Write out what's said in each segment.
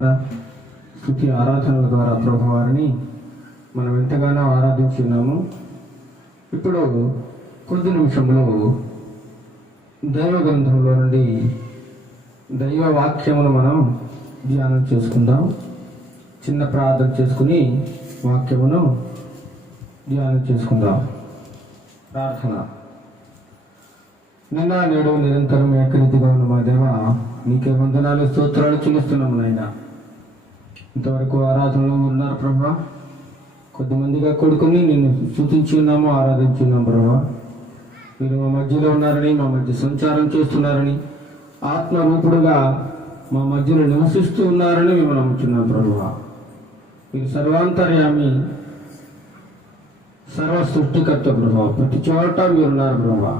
స్తుతి ఆరాధనల ద్వారా ప్రభువారిని మనం ఎంతగానో ఆరాధించున్నాము. ఇప్పుడు కొద్ది నిమిషంలో దైవ గ్రంథంలో నుండి దైవ వాక్యమును మనం ధ్యానం చేసుకుందాం. చిన్న ప్రార్థన చేసుకుని వాక్యమును ధ్యానం చేసుకుందాం. ప్రార్థన. నిన్న నేడు నిరంతరం ఏకరీతిగా ఉన్న మా దేవ, నీకే వందనాలు స్తోత్రాలు చెల్లిస్తున్నాము నాయన. ఇంతవరకు ఆరాధనలో ఉన్నారు ప్రభా. కొద్దిమందిగా కొడుకుని నిన్ను స్తుతించి ఉన్నాము, ఆరాధించున్నాం ప్రభా. మీరు మా మధ్యలో ఉన్నారని, మా మధ్య సంచారం చేస్తున్నారని, ఆత్మరూపుడుగా మా మధ్యలో నివసిస్తూ ఉన్నారని మేము నమ్ముచున్నాం ప్రభా. మీరు సర్వాంతర్యామి, సర్వ సృష్టికర్త ప్రభా. ప్రతి చోట మీరున్నారు ప్రభా.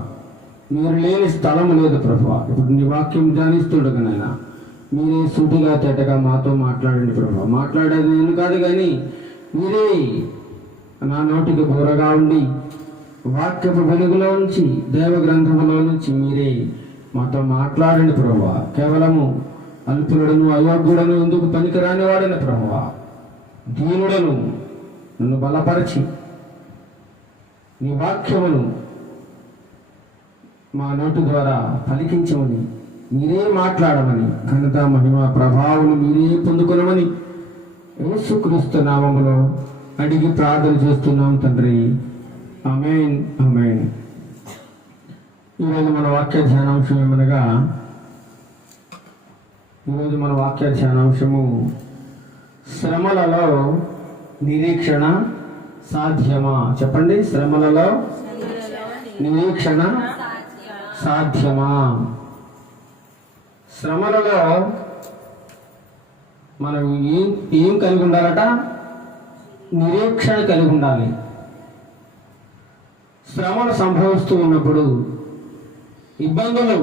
మీరు లేని స్థలం లేదు ప్రభా. ఇప్పుడు నీ వాక్యం ధ్యానిస్తుండగానైనా మీరే సూటిగా తేటగా మాతో మాట్లాడండి ప్రభా. మాట్లాడేది నేను కాదు, కానీ మీరే నా నోటికి బోరగా ఉండి వాక్యపు వెలుగులో నుంచి, దైవ గ్రంథములో నుంచి మీరే మాతో మాట్లాడండి ప్రభా. కేవలము అల్పులను, అయోగ్యుడను, ఎందుకు పనికిరాని వాడని ప్రభా, దీనుడను నన్ను బలపరిచి నీ వాక్యమును మా నోటి ద్వారా పలికించమని, మీరే మాట్లాడమని, ఘనత మహిమ ప్రభావం మీరే పొందుకొనమని యేసుక్రీస్తు నామములో అడిగి ప్రార్థన చేస్తున్నాం తండ్రి. ఆమేన్, ఆమేన్. ఈరోజు మన వాక్య ధ్యానాంశం ఏమనగా, శ్రమలలో నిరీక్షణ సాధ్యమా? చెప్పండి. శ్రమలలో నిరీక్షణ సాధ్యమా? శ్రమలలో మనం ఏం కలిగి ఉండాలట? నిరీక్షణ కలిగి ఉండాలి. శ్రమలు సంభవిస్తూ ఉన్నప్పుడు, ఇబ్బందులు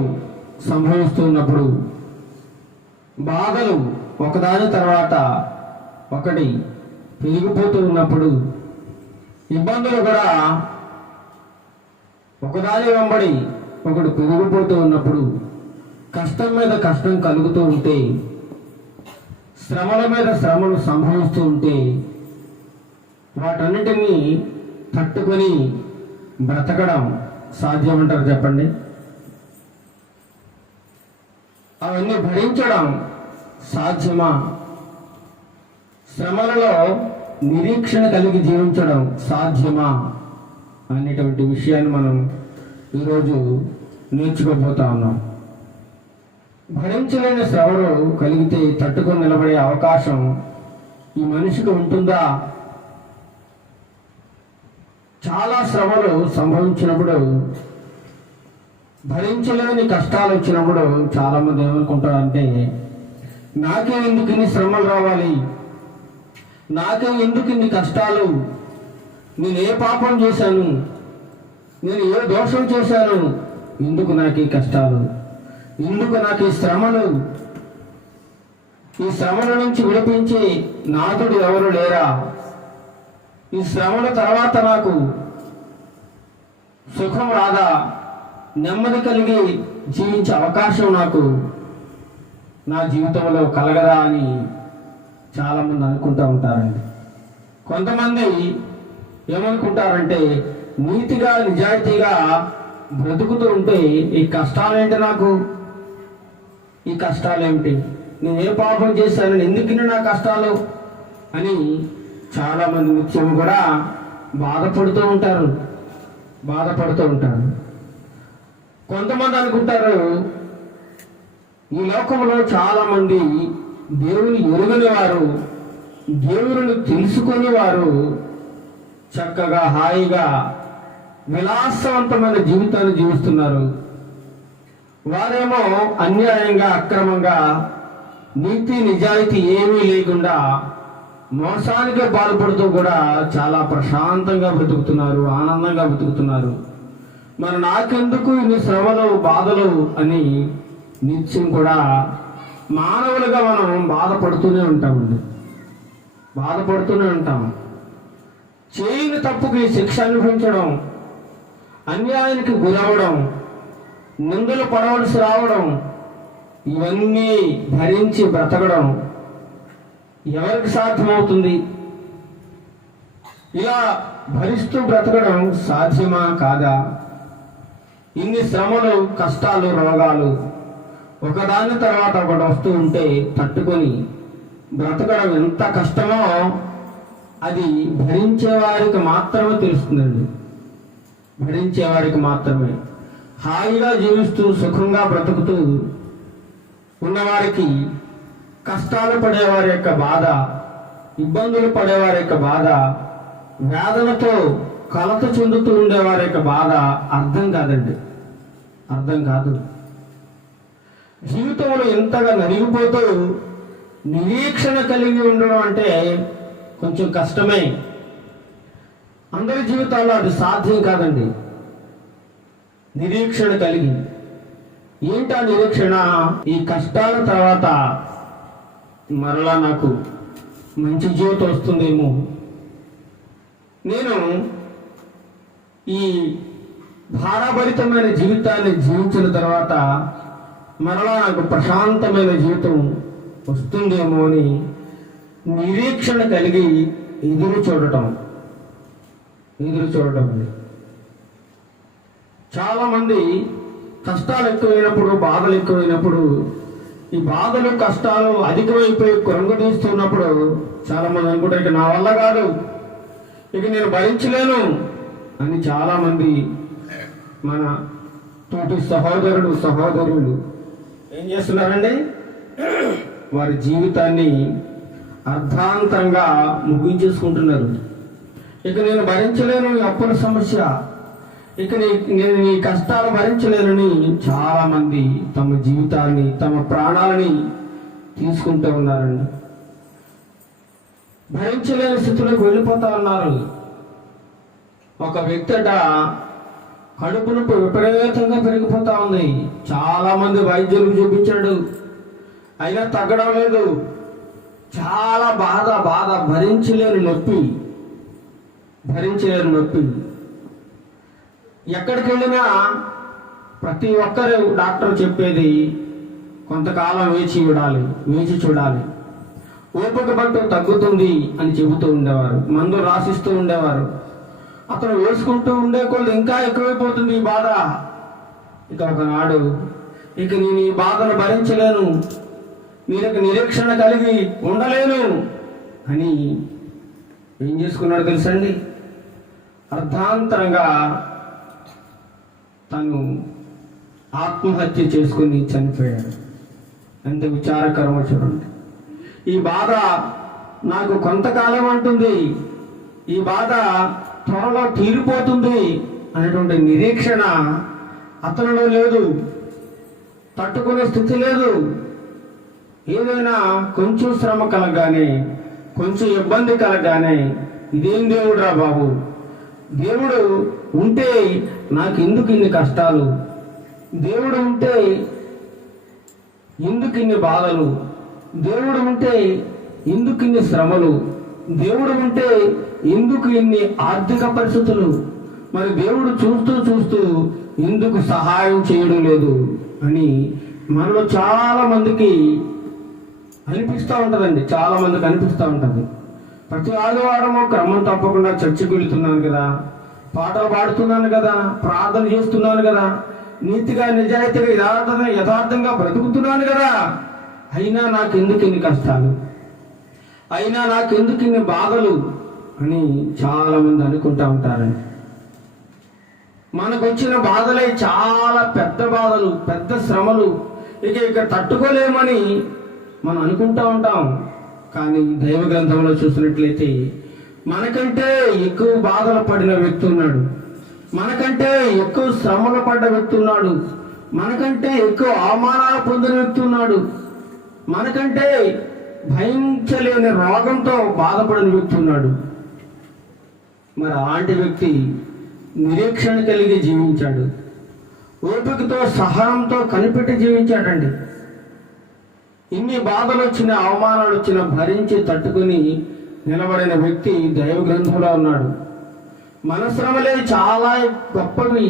సంభవిస్తూ ఉన్నప్పుడు, బాధలు ఒకదాని తర్వాత ఒకటి పెరిగిపోతూ ఉన్నప్పుడు, ఇబ్బందులు కూడా ఒకదాని వెంబడి ఒకటి పెరిగిపోతూ ఉన్నప్పుడు, కష్టం మీద కష్టం కలుగుతూ ఉంటే, శ్రమల మీద శ్రమలు సంభవిస్తూ ఉంటే, వాటన్నిటినీ తట్టుకొని బ్రతకడం సాధ్యమంటారు? చెప్పండి. అవన్నీ భరించడం సాధ్యమా? శ్రమలలో నిరీక్షణ కలిగి జీవించడం సాధ్యమా అనేటువంటి విషయాన్ని మనం ఈరోజు నేర్చుకోబోతా ఉన్నాం. భరించలేని శ్రమలు కలిగితే తట్టుకొని నిలబడే అవకాశం ఈ మనిషికి ఉంటుందా? చాలా శ్రమలు సంభవించినప్పుడు, భరించలేని కష్టాలు వచ్చినప్పుడు చాలామంది ఏమనుకుంటారంటే, నాకే ఎందుకు ఇన్ని శ్రమలు రావాలి, నాకే ఎందుకు ఇన్ని కష్టాలు, నేను ఏ పాపం చేశాను, నేను ఏ దోషం చేశాను, ఎందుకు నాకు ఈ కష్టాలు, ఎందుకు నాకు ఈ శ్రమలు, ఈ శ్రమల నుంచి విడిపించి నాథుడు ఎవరు లేరా, ఈ శ్రమల తర్వాత నాకు సుఖం రాదా, నెమ్మది కలిగి జీవించే అవకాశం నాకు నా జీవితంలో కలగదా అని చాలామంది అనుకుంటూ ఉంటారండి. కొంతమంది ఏమనుకుంటారంటే, నీతిగా నిజాయితీగా బ్రతుకుతూ ఉంటే ఈ కష్టాలేంటి, నాకు ఈ కష్టాలేమిటి, నేను ఏ పాపం చేశాను, ఎందుకు నా కష్టాలు అని చాలామంది నిత్యం కూడా బాధపడుతూ ఉంటారు. కొంతమంది అనుకుంటారు, ఈ లోకంలో చాలామంది దేవుని ఎరుగని వారు, దేవుని తెలుసుకొని వారు చక్కగా హాయిగా విలాసవంతమైన జీవితాన్ని జీవిస్తున్నారు. వారేమో అన్యాయంగా, అక్రమంగా, నీతి నిజాయితీ ఏమీ లేకుండా మోసానికి బాధపడుతూ కూడా చాలా ప్రశాంతంగా బ్రతుకుతున్నారు, ఆనందంగా బ్రతుకుతున్నారు. మరి నాకెందుకు ఇన్ని శ్రమలు, బాధలు అని నిత్యం కూడా మానవులుగా మనం బాధపడుతూనే ఉంటాం. చేయని తప్పుకి శిక్ష అనుభవించడం, అన్యాయానికి గురవడం, నిందలు పడవలసి రావడం, ఇవన్నీ భరించి బ్రతకడం ఎవరికి సాధ్యమవుతుంది? ఇలా భరిస్తూ బ్రతకడం సాధ్యమా కాదా? ఇన్ని శ్రమలు, కష్టాలు, రోగాలు ఒకదాని తర్వాత ఒకటి వస్తూ ఉంటే తట్టుకొని బ్రతకడం ఎంత కష్టమో అది భరించే వారికి మాత్రమే తెలుస్తుందండి. భరించే వారికి మాత్రమే. హాయిగా జీవిస్తూ సుఖంగా బ్రతుకుతూ ఉన్నవారికి కష్టాలు పడేవారి యొక్క బాధ, ఇబ్బందులు పడేవారి యొక్క బాధ, వేదనతో కలత చెందుతూ ఉండేవారి యొక్క బాధ అర్థం కాదండి, అర్థం కాదు. జీవితంలో ఎంతగా నలిగిపోతూ నిరీక్షణ కలిగి ఉండడం అంటే కొంచెం కష్టమే. అందరి జీవితాల్లో అది సాధ్యం కాదండి. నిరీక్షణ కలిగి, ఏంటా నిరీక్షణ? ఈ కష్టాల తర్వాత మరలా నాకు మంచి జీవితం వస్తుందేమో, నేను ఈ భారభరితమైన జీవితాన్ని జీవించిన తర్వాత మరలా నాకు ప్రశాంతమైన జీవితం వస్తుందేమో అని నిరీక్షణ కలిగి ఎదురు చూడటం. చాలామంది కష్టాలు ఎక్కువైనప్పుడు, బాధలు ఎక్కువైనప్పుడు, ఈ బాధలు కష్టాలు అధికమైపోయి కృంగదీస్తున్నప్పుడు చాలామంది అనుకుంటారు ఇక నా వల్ల కాదు, ఇక నేను భరించలేను అని చాలామంది మన తోటి సహోదరులు ఏం చేస్తున్నారండి? వారి జీవితాన్ని అర్ధాంతరంగా ముగించేసుకుంటున్నారు. ఇక నేను భరించలేను ఈ అప్పుల సమస్య, ఇక నేను ఈ కష్టాలు భరించలేనని చాలామంది తమ జీవితాన్ని, తమ ప్రాణాలని తీసుకుంటూ ఉన్నారండి. భరించలేని స్థితిలోకి వెళ్ళిపోతా ఉన్నారు. ఒక వ్యక్తి కడుపు నొప్పి విపరీతంగా పెరిగిపోతా ఉంది. చాలామంది వైద్యులకు చూపించాడు, అయినా తగ్గడం లేదు. చాలా బాధ, భరించలేని నొప్పి. ఎక్కడికి వెళ్ళినా ప్రతి ఒక్కరు డాక్టర్ చెప్పేది కొంతకాలం వేచి చూడాలి, ఓపిక పట్టు తగ్గుతుంది అని చెబుతూ ఉండేవారు. మందు రాసిస్తూ ఉండేవారు. అతను వేసుకుంటూ ఉండే కొద్ది ఇంకా ఎక్కువైపోతుంది ఈ బాధ. ఇక ఒకనాడు ఇక నేను ఈ బాధను భరించలేను, నేను నిరీక్షణ కలిగి ఉండలేను అని ఏం చేసుకున్నాడు తెలుసండి? అర్ధాంతరంగా తను ఆత్మహత్య చేసుకుని చనిపోయాడు. ఎంత విచారకరమో చూడండి. ఈ బాధ నాకు కొంతకాలం అంటుంది, ఈ బాధ త్వరలో తీరిపోతుంది అనేటువంటి నిరీక్షణ అతనిలో లేదు. తట్టుకునే స్థితి లేదు. ఏదైనా కొంచెం శ్రమ కలగగానే, కొంచెం ఇబ్బంది కలగగానే ఇదేం దేవుడురా బాబు, దేవుడు ఉంటే నాకు ఎందుకు ఇన్ని కష్టాలు, దేవుడు ఉంటే ఎందుకు ఇన్ని బాధలు, దేవుడు ఉంటే ఎందుకు ఇన్ని శ్రమలు, దేవుడు ఉంటే ఎందుకు ఇన్ని ఆర్థిక పరిస్థితులు, మరి దేవుడు చూస్తూ ఎందుకు సహాయం చేయడం లేదు అని మనలో చాలా మందికి అనిపిస్తూ ఉంటుందండి. చాలా మందికి అనిపిస్తూ ఉంటుంది. ప్రతి ఆదివారము క్రమం తప్పకుండా చర్చికి వెళుతున్నాను కదా, పాటలు పాడుతున్నాను కదా, ప్రార్థన చేస్తున్నాను కదా, నీతిగా నిజాయితీగా యథార్థంగా బ్రతుకుతున్నాను కదా, అయినా నాకెందుకు ఇన్ని కష్టాలు, అయినా నాకెందుకు ఇన్ని బాధలు అని చాలామంది అనుకుంటూ ఉంటారండి. మనకు వచ్చిన బాధలే చాలా పెద్ద బాధలు, పెద్ద శ్రమలు, ఇక తట్టుకోలేమని మనం అనుకుంటూ ఉంటాం. కానీ దైవ గ్రంథంలో చూసినట్లయితే మనకంటే ఎక్కువ బాధలు పడిన వ్యక్తి ఉన్నాడు, మనకంటే ఎక్కువ శ్రమలు పడ్డ వ్యక్తి ఉన్నాడు, మనకంటే ఎక్కువ అవమానాలు పొందిన వ్యక్తి ఉన్నాడు, మనకంటే భరించలేని రోగంతో బాధపడిన వ్యక్తి ఉన్నాడు. మరి అలాంటి వ్యక్తి నిరీక్షణ కలిగి జీవించాడు, ఓపికతో సహనంతో కనిపెట్టి జీవించాడండి. ఇన్ని బాధలు వచ్చిన, అవమానాలు వచ్చిన భరించి తట్టుకుని నిలబడిన వ్యక్తి దైవ గ్రంథంలో ఉన్నాడు. మన శ్రమలే చాలా గొప్పవి,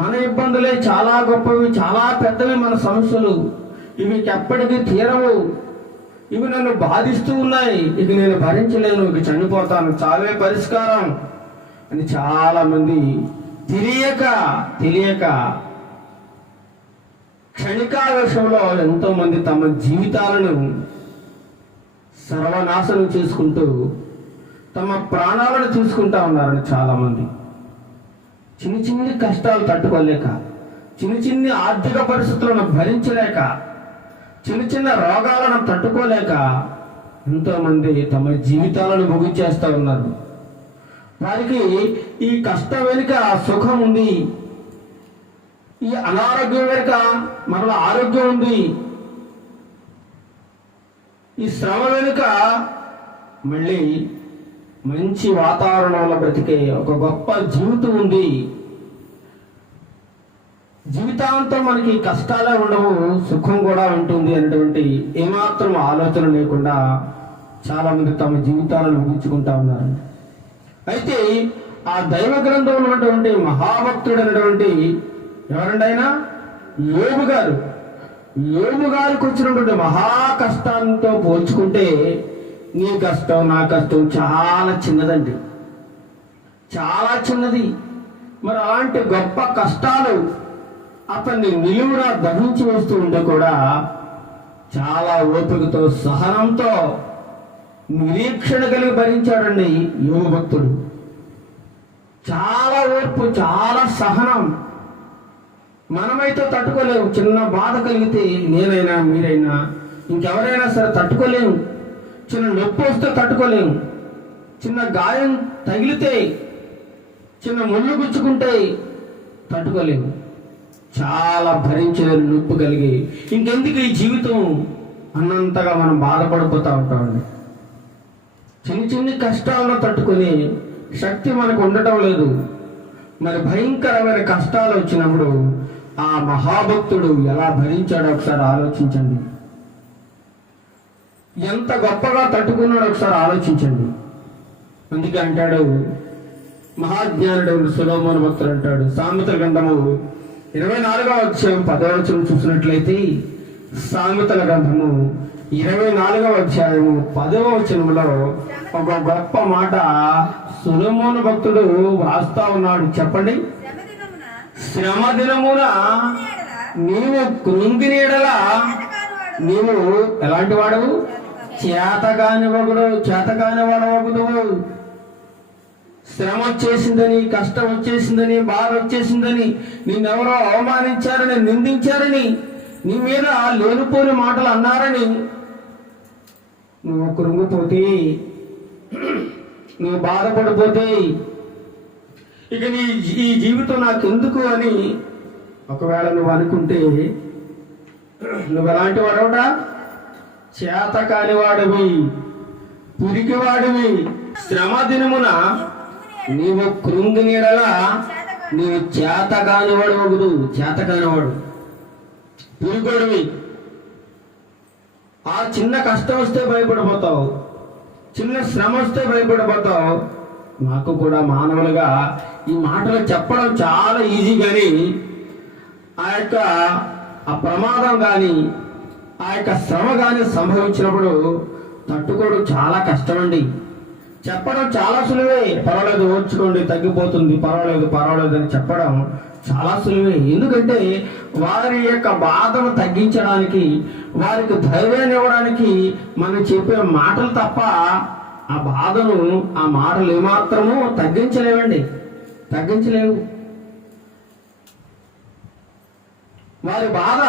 మన ఇబ్బందులే చాలా గొప్పవి, చాలా పెద్దవి మన సమస్యలు. ఇవి ఎప్పటికీ తీరవు. ఇవి నన్ను బాధిస్తూ ఉన్నాయి, ఇక నేను భరించలేను, ఇక చనిపోతాను, చావే పరిష్కారం అని చాలా మంది తెలియక క్షణికావేశంలో ఎంతో మంది తమ జీవితాలను సర్వనాశనం చేసుకుంటూ తమ ప్రాణాలను తీసుకుంటా ఉన్నారని చాలా మంది. చిన్ని కష్టాలు తట్టుకోలేక, చిన్ని ఆర్థిక పరిస్థితులను భరించలేక, చిన్న రోగాలను తట్టుకోలేక ఎంతో మంది తమ జీవితాలను ముగించేస్తూ ఉన్నారు. వారికి ఈ కష్టం వెనుక సుఖం ఉంది, ఈ అనారోగ్యం వెనుక మరల ఆరోగ్యం ఉంది, ఈ శ్రమ వెనుక మళ్ళీ మంచి వాతావరణంలో బ్రతికే ఒక గొప్ప జీవితం ఉంది. జీవితాంతం మనకి కష్టాలే ఉండవు, సుఖం కూడా ఉంటుంది అనేటువంటి ఏమాత్రం ఆలోచన లేకుండా చాలా మంది తమ జీవితాలను ముగించుకుంటా ఉన్నారు. అయితే ఆ దైవ గ్రంథంలో ఉన్నటువంటి మహాభక్తుడు అనేటువంటి ఎవరండి ఆయన? యోబు గారికి వచ్చినటువంటి మహా కష్టాలతో పోల్చుకుంటే నీ కష్టం నా కష్టం చాలా చిన్నదండి, చాలా చిన్నది. మరి అలాంటి గొప్ప కష్టాలు అతన్ని నిలువురా దహించి వేస్తూ ఉండే కూడా చాలా ఓపికతో సహనంతో నిరీక్షణ కలిగి భరించాడండి యోబు భక్తుడు. చాలా ఓర్పు, చాలా సహనం. మనమైతే తట్టుకోలేము. చిన్న బాధ కలిగితే నేనైనా మీరైనా ఇంకెవరైనా సరే తట్టుకోలేము. చిన్న నొప్పి వస్తే తట్టుకోలేము. చిన్న గాయం తగిలితే, చిన్న ముళ్ళు గుచ్చుకుంటే తట్టుకోలేము. చాలా భరించలేని నొప్పి కలిగి ఇంకెందుకు ఈ జీవితం అన్నంతగా మనం బాధపడిపోతూ ఉంటామండి. చిన్ని కష్టాలను తట్టుకునే శక్తి మనకు ఉండటం లేదు. మరి భయంకరమైన కష్టాలు వచ్చినప్పుడు ఆ మహాభక్తుడు ఎలా భరించాడో ఒకసారి ఆలోచించండి. ఎంత గొప్పగా తట్టుకున్నాడో ఒకసారి ఆలోచించండి. అందుకే అంటాడు మహాజ్ఞానుడు సొలొమోను భక్తుడు అంటాడు, సామెతల గ్రంథము 24వ అధ్యాయం 10వ వచనం చూసినట్లయితే, సామెతల గ్రంథము 24వ అధ్యాయము 10వ వచనంలో ఒక గొప్ప మాట సొలొమోను భక్తుడు వ్రాస్తా ఉన్నాడు. చెప్పండి. శ్రమ దినమున నీవు కృంగిన యెడల నీవు ఎలాంటి వాడవు? చేతకాని వాడవగుదువు. శ్రమ వచ్చేసిందని, కష్టం వచ్చేసిందని, బాధ వచ్చేసిందని, నిన్నెవరో అవమానించారని, నిందించారని, నీ మీద లేనిపోని మాటలు అన్నారని నువ్వు కృంగిపోతే, నువ్వు బాధపడిపోతే, ఇక ఈ జీవితం నాకెందుకు అని ఒకవేళ నువ్వు అనుకుంటే నువ్వు ఎలాంటి వాడవట? చేతకాని వాడివి, పురికివాడివి. శ్రమ దినమున నీవు కృంగిన యెడల నీవు చేతకానివాడు వగుదు. చేతకానివాడు, పురిగొడివి. ఆ చిన్న కష్టం వస్తే భయపడిపోతావు, చిన్న శ్రమ వస్తే భయపడిపోతావు. నాకు కూడా మానవులుగా ఈ మాటలు చెప్పడం చాలా ఈజీ, కానీ ఆ ప్రమాదం కానీ ఆ యొక్క శ్రమ కానీ సంభవించినప్పుడు తట్టుకోవడం చాలా కష్టమండి. చెప్పడం చాలా సులువే, పర్వాలేదు ఓర్చుకోండి తగ్గిపోతుంది, పర్వాలేదు అని చెప్పడం చాలా సులువే. ఎందుకంటే వారి యొక్క బాధను తగ్గించడానికి, వారికి ధైర్యాన్ని ఇవ్వడానికి మనం చెప్పే మాటలు తప్ప ఆ బాధను, ఆ మాటలు ఏమాత్రము తగ్గించలేవు. వారి బాధ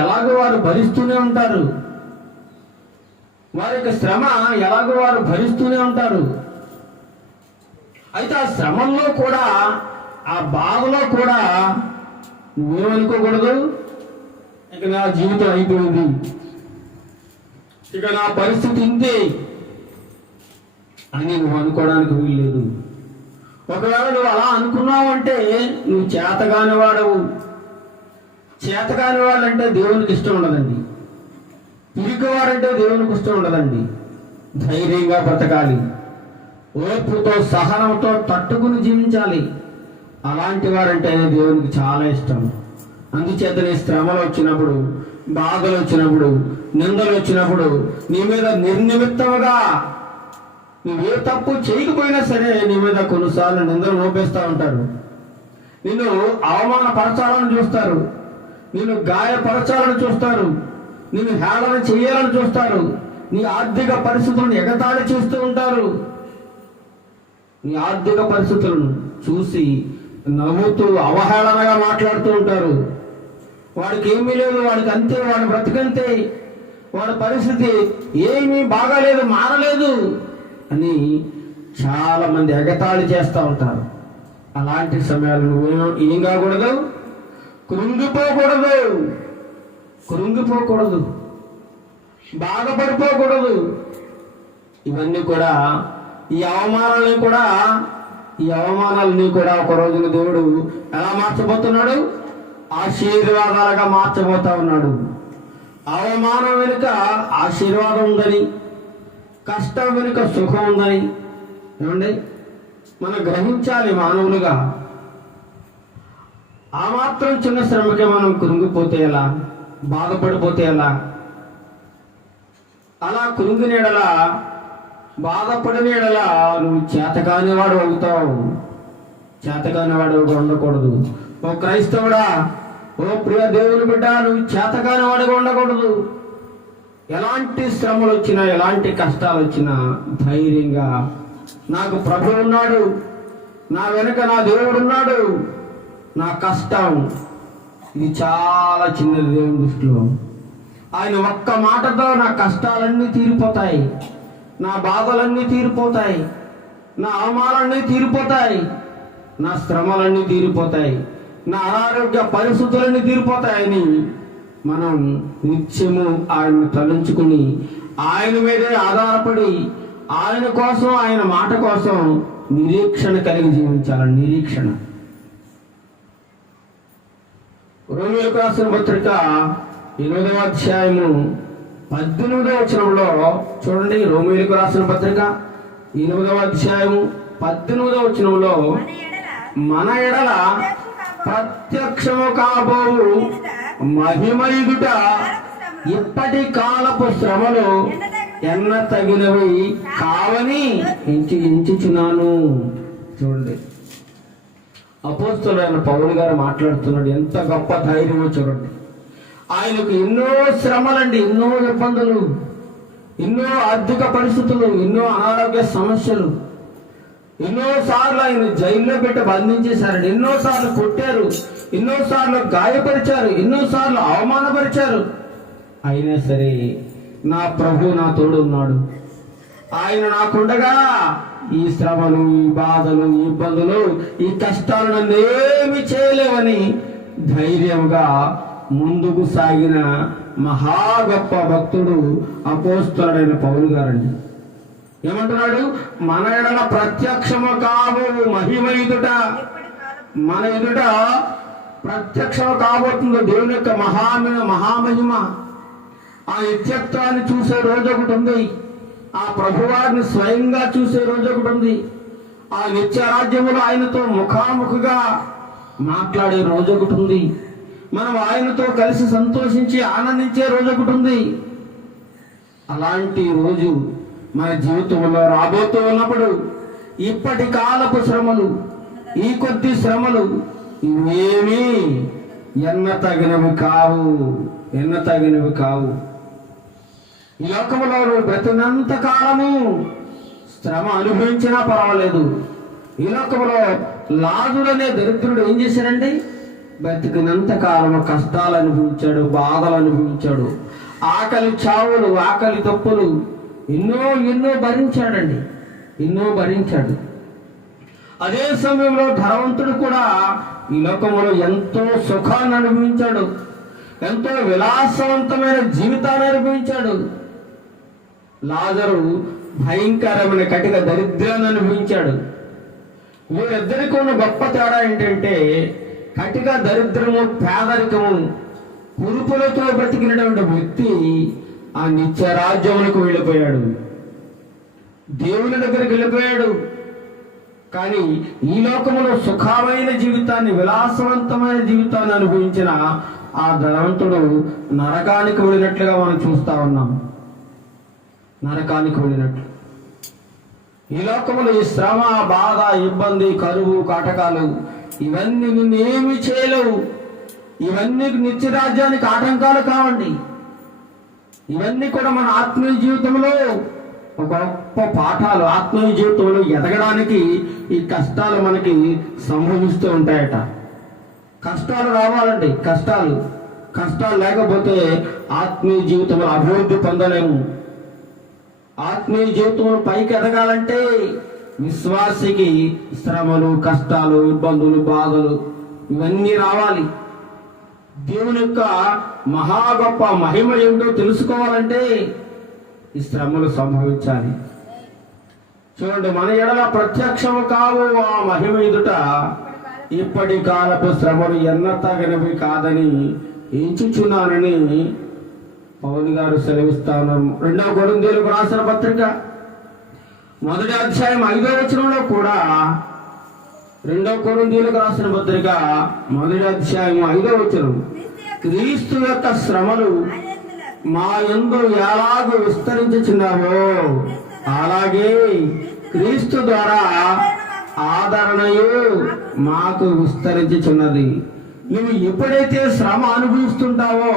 ఎలాగో వారు భరిస్తూనే ఉంటారు, వారి యొక్క శ్రమ ఎలాగో వారు భరిస్తూనే ఉంటారు. అయితే ఆ శ్రమంలో కూడా, ఆ బాధలో కూడా నువ్వేమనుకోకూడదు, ఇక నా జీవితం అయిపోయింది, ఇక నా పరిస్థితి ఇంతే అని నువ్వు అనుకోవడానికి వీల్లేదు. ఒకవేళ నువ్వు అలా అనుకున్నావు అంటే నువ్వు చేతగాని వాడవు. చేతగాని వాళ్ళంటే దేవునికి ఇష్టం ఉండదండి. పిరికివాడంటే దేవునికి ఇష్టం ఉండదండి. ధైర్యంగా బ్రతకాలి, ఓర్పుతో సహనంతో తట్టుకుని జీవించాలి. అలాంటి వారంటేనే దేవునికి చాలా ఇష్టం. అందుచేతనే శ్రమలు వచ్చినప్పుడు బాధలు వచ్చినప్పుడు, నిందలు వచ్చినప్పుడు నీ మీద నిర్నిమిత్తముగా నువ్వే తప్పు చేయకపోయినా సరే నీ మీద కొన్నిసార్లు నిందలు మోపేస్తూ ఉంటారు. నిన్ను అవమానపరచాలని చూస్తారు, నిన్ను గాయపరచాలని చూస్తారు, నిన్ను హేళన చేయాలని చూస్తారు, నీ ఆర్థిక పరిస్థితులను ఎగతాళి చేస్తూ ఉంటారు. నీ ఆర్థిక పరిస్థితులను చూసి నవ్వుతూ అవహేళనగా మాట్లాడుతూ ఉంటారు. వాడికి ఏమీ లేదు, వాడికి అంతే, వాడి బ్రతికంతే, వాడి పరిస్థితి ఏమీ బాగాలేదు, మారలేదు అని చాలా మంది ఎగతాళి చేస్తూ ఉంటారు. అలాంటి సమయాలు నువ్వు ఏం కాకూడదు, కృంగిపోకూడదు, బాధపడిపోకూడదు. ఇవన్నీ కూడా ఈ అవమానాలని కూడా ఒక రోజున దేవుడు ఎలా మార్చబోతున్నాడు? ఆశీర్వాదాలుగా మార్చబోతా ఉన్నాడు. అవమానం వెనుక ఆశీర్వాదం ఉందని, కష్టం వెనుక సుఖం ఉందని ఏమండి మనం గ్రహించాలి. మానవులుగా ఆ మాత్రం చిన్న శ్రమకే మనం కృంగిపోతే ఎలా, బాధపడిపోతే ఎలా? అలా కృంగినేడలా, బాధపడినేడలా నువ్వు చేతకానివాడు అవుతావు. చేతకానివాడు ఉండకూడదు. ఓ క్రైస్తవుడా, ఓ ప్రియ దేవుని బిడ్డ, నువ్వు చేతకానివాడుగా ఉండకూడదు. ఎలాంటి శ్రమలు వచ్చినా, ఎలాంటి కష్టాలు వచ్చినా ధైర్యంగా నాకు ప్రభువు ఉన్నాడు, నా వెనుక నా దేవుడు ఉన్నాడు, నా కష్టం ఇది చాలా చిన్నది దేవుని దృష్టిలో. ఆయన ఒక్క మాటతో నా కష్టాలన్నీ తీరిపోతాయి, నా బాధలన్నీ తీరిపోతాయి, నా అవమానాలన్నీ తీరిపోతాయి, నా శ్రమలన్నీ తీరిపోతాయి, నా అనారోగ్య పరిస్థితులన్నీ తీరిపోతాయని మనం నిత్యము ఆయన్ని తలంచుకుని ఆయన మీదే ఆధారపడి ఆయన కోసం, ఆయన మాట కోసం నిరీక్షణ కలిగి జీవించాలని. నిరీక్షణ. రోమీయులకు రాసిన పత్రిక 8వ అధ్యాయము 18వ వచనంలో చూడండి. రోమీయులకు రాసిన పత్రిక 8వ అధ్యాయము 18వ వచనంలో మన ఎడల ప్రత్యక్షము కాబోవు మహిమ ఎదుట ఇప్పటి కాలపు శ్రమలు ఎన్న తగినవి కావని ఎంచుచున్నాను. చూడండి, అపోస్తలుడైన పౌలు గారు మాట్లాడుతున్నాడు. ఎంత గొప్ప ధైర్యమో చూడండి. ఆయనకు ఎన్నో శ్రమలండి, ఎన్నో ఇబ్బందులు, ఎన్నో ఆర్థిక పరిస్థితులు, ఎన్నో అనారోగ్య సమస్యలు, ఎన్నోసార్లు ఆయన జైల్లో పెట్టి బంధించేశారండి, ఎన్నోసార్లు కొట్టారు, ఎన్నోసార్లు గాయపరిచారు, ఎన్నోసార్లు అవమానపరిచారు. అయినా సరే నా ప్రభు నా తోడు ఉన్నాడు, ఆయన నాకుండగా ఈ శ్రమలు, ఈ బాధలు, ఈ ఇబ్బందులు, ఈ కష్టాలు నన్ను ఏమి చేయలేవని ధైర్యంగా ముందుకు సాగిన మహా గొప్ప భక్తుడు అపోస్తలుడైన పౌలు గారండి. ఏమంటున్నాడు? మన ఎడల ప్రత్యక్షము కావు మహిమ ఎదుట, మన ఎదుట ప్రత్యక్షము కాబోతుంది దేవుని యొక్క మహామహిమ. ఆ నిత్యత్వాన్ని చూసే రోజు ఒకటి ఉంది, ఆ ప్రభువారిని స్వయంగా చూసే రోజు ఒకటి ఉంది, ఆ నిత్యరాజ్యములో ఆయనతో ముఖాముఖిగా మాట్లాడే రోజు ఒకటి ఉంది, మనం ఆయనతో కలిసి సంతోషించి ఆనందించే రోజు ఒకటి ఉంది. అలాంటి రోజు మన జీవితంలో రాబోతూ ఉన్నప్పుడు ఇప్పటి కాలపు శ్రమలు, ఈ కొద్ది శ్రమలు ఇవేమీ ఎన్న తగినవి కావు. ఈ లోకంలో బ్రతికినంత కాలము శ్రమ అనుభవించినా పర్వాలేదు. ఈ లోకంలో లాజరు అనే దరిద్రుడు ఏం చేశాడండి? బ్రతికినంత కాలము కష్టాలు అనుభవించాడు, బాధలు అనుభవించాడు, ఆకలి చావులు, ఆకలి తప్పులు ఎన్నో భరించాడండి, ఎన్నో భరించాడు. అదే సమయంలో ధనవంతుడు కూడా ఈ లోకంలో ఎంతో సుఖాన్ని అనుభవించాడు, ఎంతో విలాసవంతమైన జీవితాన్ని అనుభవించాడు. లాజరు భయంకరమైన కటిక దరిద్రాన్ని అనుభవించాడు. వీరిద్దరికి ఉన్న గొప్ప తేడా ఏంటంటే, కటిక దరిద్రము, పేదరికము, కురుపులతో బ్రతికినటువంటి వ్యక్తి ఆ నిత్య రాజ్యములకు వెళ్ళిపోయాడు, దేవుని దగ్గరికి వెళ్ళిపోయాడు. కానీ ఈ లోకములో సుఖమైన జీవితాన్ని, విలాసవంతమైన జీవితాన్ని అనుభవించిన ఆ ధనవంతుడు నరకానికి వెళ్ళినట్లుగా మనం చూస్తా ఉన్నాం. నరకానికి వెళ్ళినట్లు. ఈ లోకములో ఈ శ్రమ, బాధ, ఇబ్బంది, కరువు, కాటకాలు ఇవన్నీ నిన్నేమి చేయలేవు. ఇవన్నీ నిత్యరాజ్యానికి ఆటంకాలు కావండి. ఇవన్నీ కూడా మన ఆత్మీయ జీవితంలో ఒక గొప్ప పాఠాలు. ఆత్మీయ జీవితంలో ఎదగడానికి ఈ కష్టాలు మనకి సంభవిస్తూ ఉంటాయట. కష్టాలు రావాలండి. కష్టాలు లేకపోతే ఆత్మీయ జీవితంలో అభివృద్ధి పొందలేము. ఆత్మీయ జీవితంలో పైకి ఎదగాలంటే విశ్వాసికి శ్రమలు, కష్టాలు, ఇబ్బందులు, బాధలు ఇవన్నీ రావాలి. దేవుని యొక్క మహా గొప్ప మహిమ ఏమిటో తెలుసుకోవాలంటే ఈ శ్రమలు సంభవించాలి. చూడండి, మన ఎడల ప్రత్యక్షము కావు ఆ మహిమ ఎదుట ఇప్పటి కాలపు శ్రమలు ఎన్నతగినవి కాదని ఎంచుచున్నానని పౌలు గారు సెలవిస్తా ఉన్నారు. 2వ కొరింథీయులకు రాసిన పత్రిక 1వ అధ్యాయం 5వ వచనంలో కూడా 2వ కొరింథీయులకు రాసిన పత్రిక 1వ అధ్యాయం 5వ వచనం, క్రీస్తు యొక్క శ్రమలు మా యందు ఎలాగూ విస్తరించుచున్నావో అలాగే క్రీస్తు ద్వారా ఆదరణయు మాకు విస్తరించుచున్నది. నువ్వు ఎప్పుడైతే శ్రమ అనుభవిస్తుంటావో,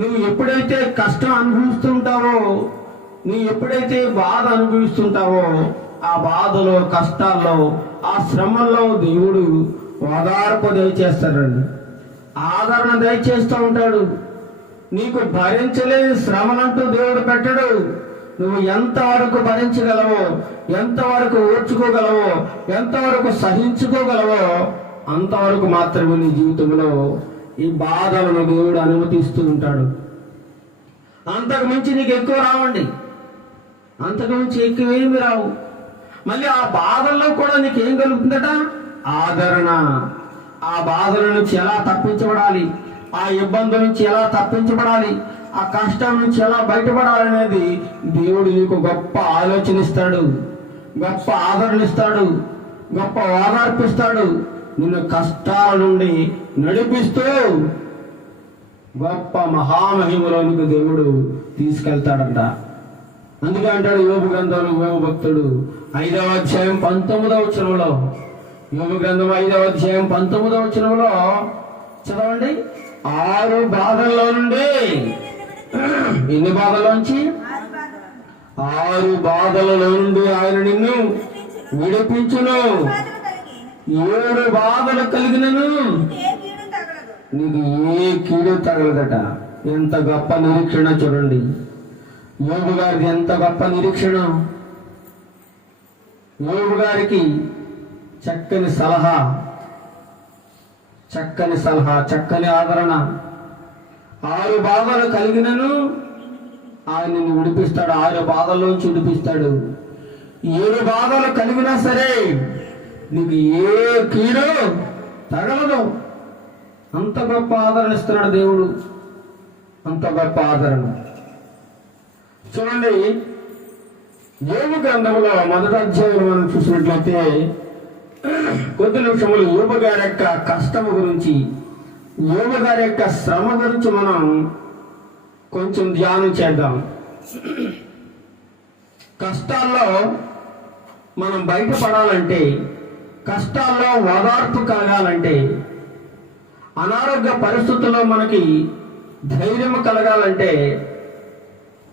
నువ్వు ఎప్పుడైతే కష్టం అనుభవిస్తుంటావో, నువ్వు ఎప్పుడైతే బాధ అనుభవిస్తుంటావో, ఆ బాధలో, కష్టాల్లో, ఆ శ్రమల్లో దేవుడు ఓదార్పు దయచేస్తాడండి. ఆదరణ దయచేస్తూ ఉంటాడు. నీకు భరించలేని శ్రమలంటూ దేవుడు పెట్టడు. నువ్వు ఎంతవరకు భరించగలవో, ఎంతవరకు ఓర్చుకోగలవో, ఎంతవరకు సహించుకోగలవో అంతవరకు మాత్రమే నీ జీవితంలో ఈ బాధలను దేవుడు అనుమతిస్తూ ఉంటాడు. అంతకు మించి నీకు ఎక్కువ రావండి. అంతకు మించి ఎక్కువేమి రావు. మళ్ళీ ఆ బాధల్లో కూడా నీకు ఏం కలుగుతుందట? ఆదరణ. ఆ బాధల నుంచి ఎలా తప్పించబడాలి, ఆ ఇబ్బందుల నుంచి ఎలా తప్పించబడాలి, ఆ కష్టం నుంచి ఎలా బయటపడాలనేది దేవుడు నీకు గొప్ప ఆలోచన ఇస్తాడు, గొప్ప ఆదరణ ఇస్తాడు, గొప్ప ఓదార్పిస్తాడు. నిన్ను కష్టాల నుండి నడిపిస్తూ గొప్ప మహామహిమలోనికి దేవుడు తీసుకెళ్తాడంట. అందుకే అంటాడు యోబు గ్రంథంలో, యోబు భక్తుడు 5వ అధ్యాయం 19వ వచనంలో, యోబు గ్రంథం 5వ అధ్యాయం 19వ వచనంలో చదవండి. 6 బాధల్లో నుండి, ఎన్ని బాధల్లోంచి? 6 బాధలలో నుండి ఆయన నిన్ను విడిపించును. 7 బాధలు కలిగినను నీకు ఏ కీడు తగలదట. ఎంత గొప్ప నిరీక్షణ చూడండి. యోబు గారికి ఎంత గొప్ప నిరీక్షణ. యోబు గారికి చక్కని సలహా, చక్కని ఆదరణ. 6 బాధలు కలిగినను ఆయన నిన్ను విడిపిస్తాడు. 6 బాధల్లోంచి విడిపిస్తాడు. 7 బాధలు కలిగినా సరే నీకు ఏ కీడు తగలదు. అంత గొప్ప ఆదరణ ఇస్తున్నాడు దేవుడు. అంత గొప్ప ఆదరణ. చూడండి, యోబు గ్రంథంలో 1వ అధ్యాయం మనం చూసినట్లయితే కొద్ది నిమిషములు యోబు గారి యొక్క కష్టము గురించి, యోబు గారి యొక్క శ్రమ గురించి మనం కొంచెం ధ్యానం చేద్దాం. కష్టాల్లో మనం బయటపడాలంటే, కష్టాల్లో ఓదార్పు కలగాలంటే, అనారోగ్య పరిస్థితుల్లో మనకి ధైర్యం కలగాలంటే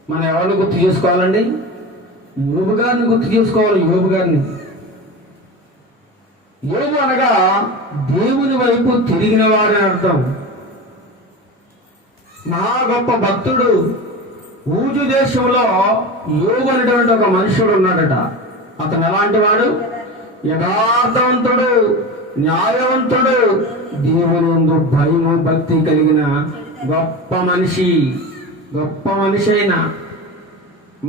మనం ఎవరిని గుర్తు చేసుకోవాలండి? యోబు గారిని గుర్తు చేసుకోవాలి. యోబు గారిని. యోబు అనగా దేవుని వైపు తిరిగిన వాడని అర్థం. మహా గొప్ప భక్తుడు. ఊజు దేశంలో యోబు అనేటువంటి ఒక మనుషుడు ఉన్నాడట. అతను ఎలాంటి వాడు? యథార్థవంతుడు, న్యాయవంతుడు, దేవుని యందు భయము భక్తి కలిగిన గొప్ప మనిషి. అయిన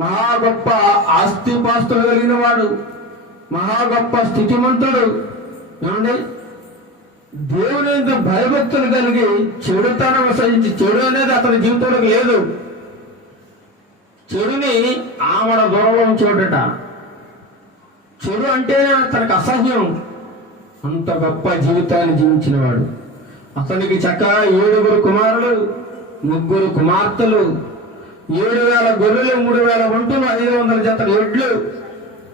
మహా గొప్ప ఆస్తిపాస్తులు కలిగిన వాడు, మహా గొప్ప స్థితిమంతుడు. ఏమండి, దేవుని యందు భయభక్తులు కలిగి చెడుతనం సహించి, చెడు అనేది అతని జీవితంలోకి లేదు. చెడుని ఆమడ దూరంలో ఉంచేటట. చెడు అంటే తనకు అసహ్యం. అంత గొప్ప జీవితాన్ని జీవించిన వాడు. అతనికి చక్కగా 7 కుమారులు, 3 కుమార్తెలు, 7,000 గొర్రెలు, 3,000 ఒంటెలు, 500 జతల ఎడ్లు,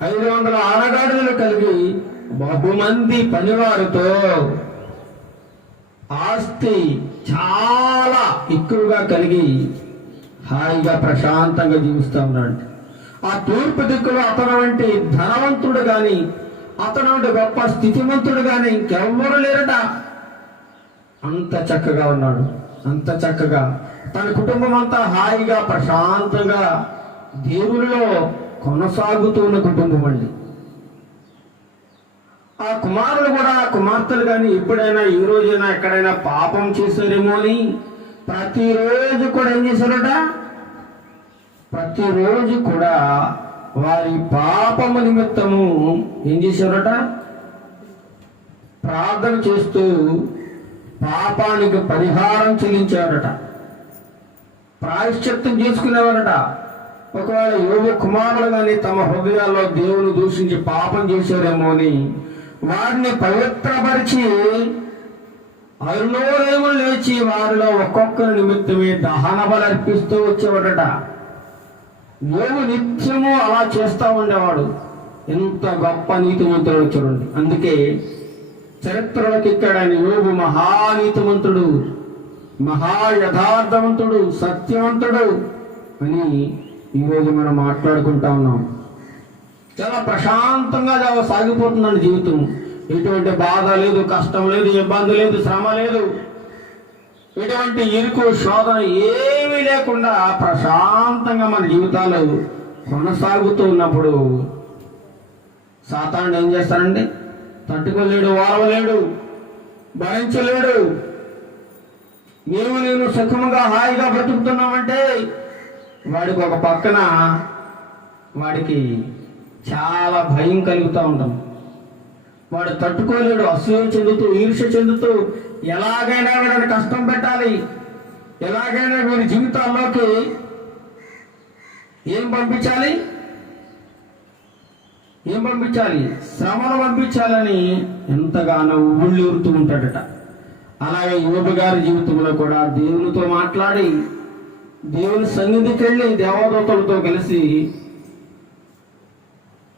500 ఆనగాడులు కలిగి బహుమంది పనివారితో ఆస్తి చాలా ఎక్కువగా కలిగి హాయిగా ప్రశాంతంగా జీవిస్తా ఉన్నాడు. ఆ తూర్పు దిక్కులో అతను వంటి ధనవంతుడు గాని, అతను వంటి గొప్ప స్థితిమంతుడు గాని ఇంకెవ్వరు లేరట. అంత చక్కగా ఉన్నాడు, అంత చక్కగా తన కుటుంబం అంతా హాయిగా ప్రశాంతంగా దేవునిలో కొనసాగుతున్న కుటుంబం అండి. ఆ కుమారులు కూడా, కుమార్తెలు కానీ ఎప్పుడైనా ఈ రోజైనా ఎక్కడైనా పాపం చేశారేమో అని ప్రతిరోజు కూడా ఏం చేశారట? ప్రతిరోజు కూడా వారి పాపము నిమిత్తము ఏం చేశారట? ప్రార్థన చేస్తూ పాపానికి పరిహారం చెల్లించారట, ప్రాయశ్చిత్తం చేసుకునేవారట. ఒకవేళ యోబు కుమారులు కానీ తమ హృదయాల్లో దేవుని దూషించి పాపం చేశారేమో అని వారిని పవిత్రపరిచి అరుణోదయములు లేచి వారిలో ఒక్కొక్కరి నిమిత్తమే దహన బలి అర్పిస్తూ వచ్చేవాడట. యోబు నిత్యము అలా చేస్తూ ఉండేవాడు. ఎంత గొప్ప నీతిమంతుడు చూడండి. అందుకే చరిత్రలోకి ఎక్కాడని యోబు మహానీతిమంతుడు, మహా యథార్థవంతుడు, సత్యవంతుడు అని ఈరోజు మనం మాట్లాడుకుంటా ఉన్నాం. చాలా ప్రశాంతంగా సాగిపోతుందండి జీవితం. ఎటువంటి బాధ లేదు, కష్టం లేదు, ఇబ్బంది లేదు, శ్రమ లేదు, ఎటువంటి ఇరుకు శోధన ఏమీ లేకుండా ప్రశాంతంగా మన జీవితాలు కొనసాగుతూ ఉన్నప్పుడు సాతానుడు ఏం చేస్తానండి? తట్టుకోలేడు, వారవలేడు, భరించలేడు. నేను సుఖముగా హాయిగా బ్రతుకుతున్నామంటే వాడికి ఒక పక్కన వాడికి చాలా భయం కలుగుతూ ఉంటాం. వాడు తట్టుకోలేడు, అసూయ చెందుతూ, ఈర్ష్య చెందుతూ ఎలాగైనా వీడిని కష్టం పెట్టాలి, ఎలాగైనా వీరి జీవితాల్లోకి ఏం పంపించాలి, శ్రమను పంపించాలని ఎంతగానో ఉళ్ళూరుతూ ఉంటాడట. అలాగే యోబు గారి జీవితంలో కూడా దేవునితో మాట్లాడి, దేవుని సన్నిధికి వెళ్ళి దేవదూతలతో కలిసి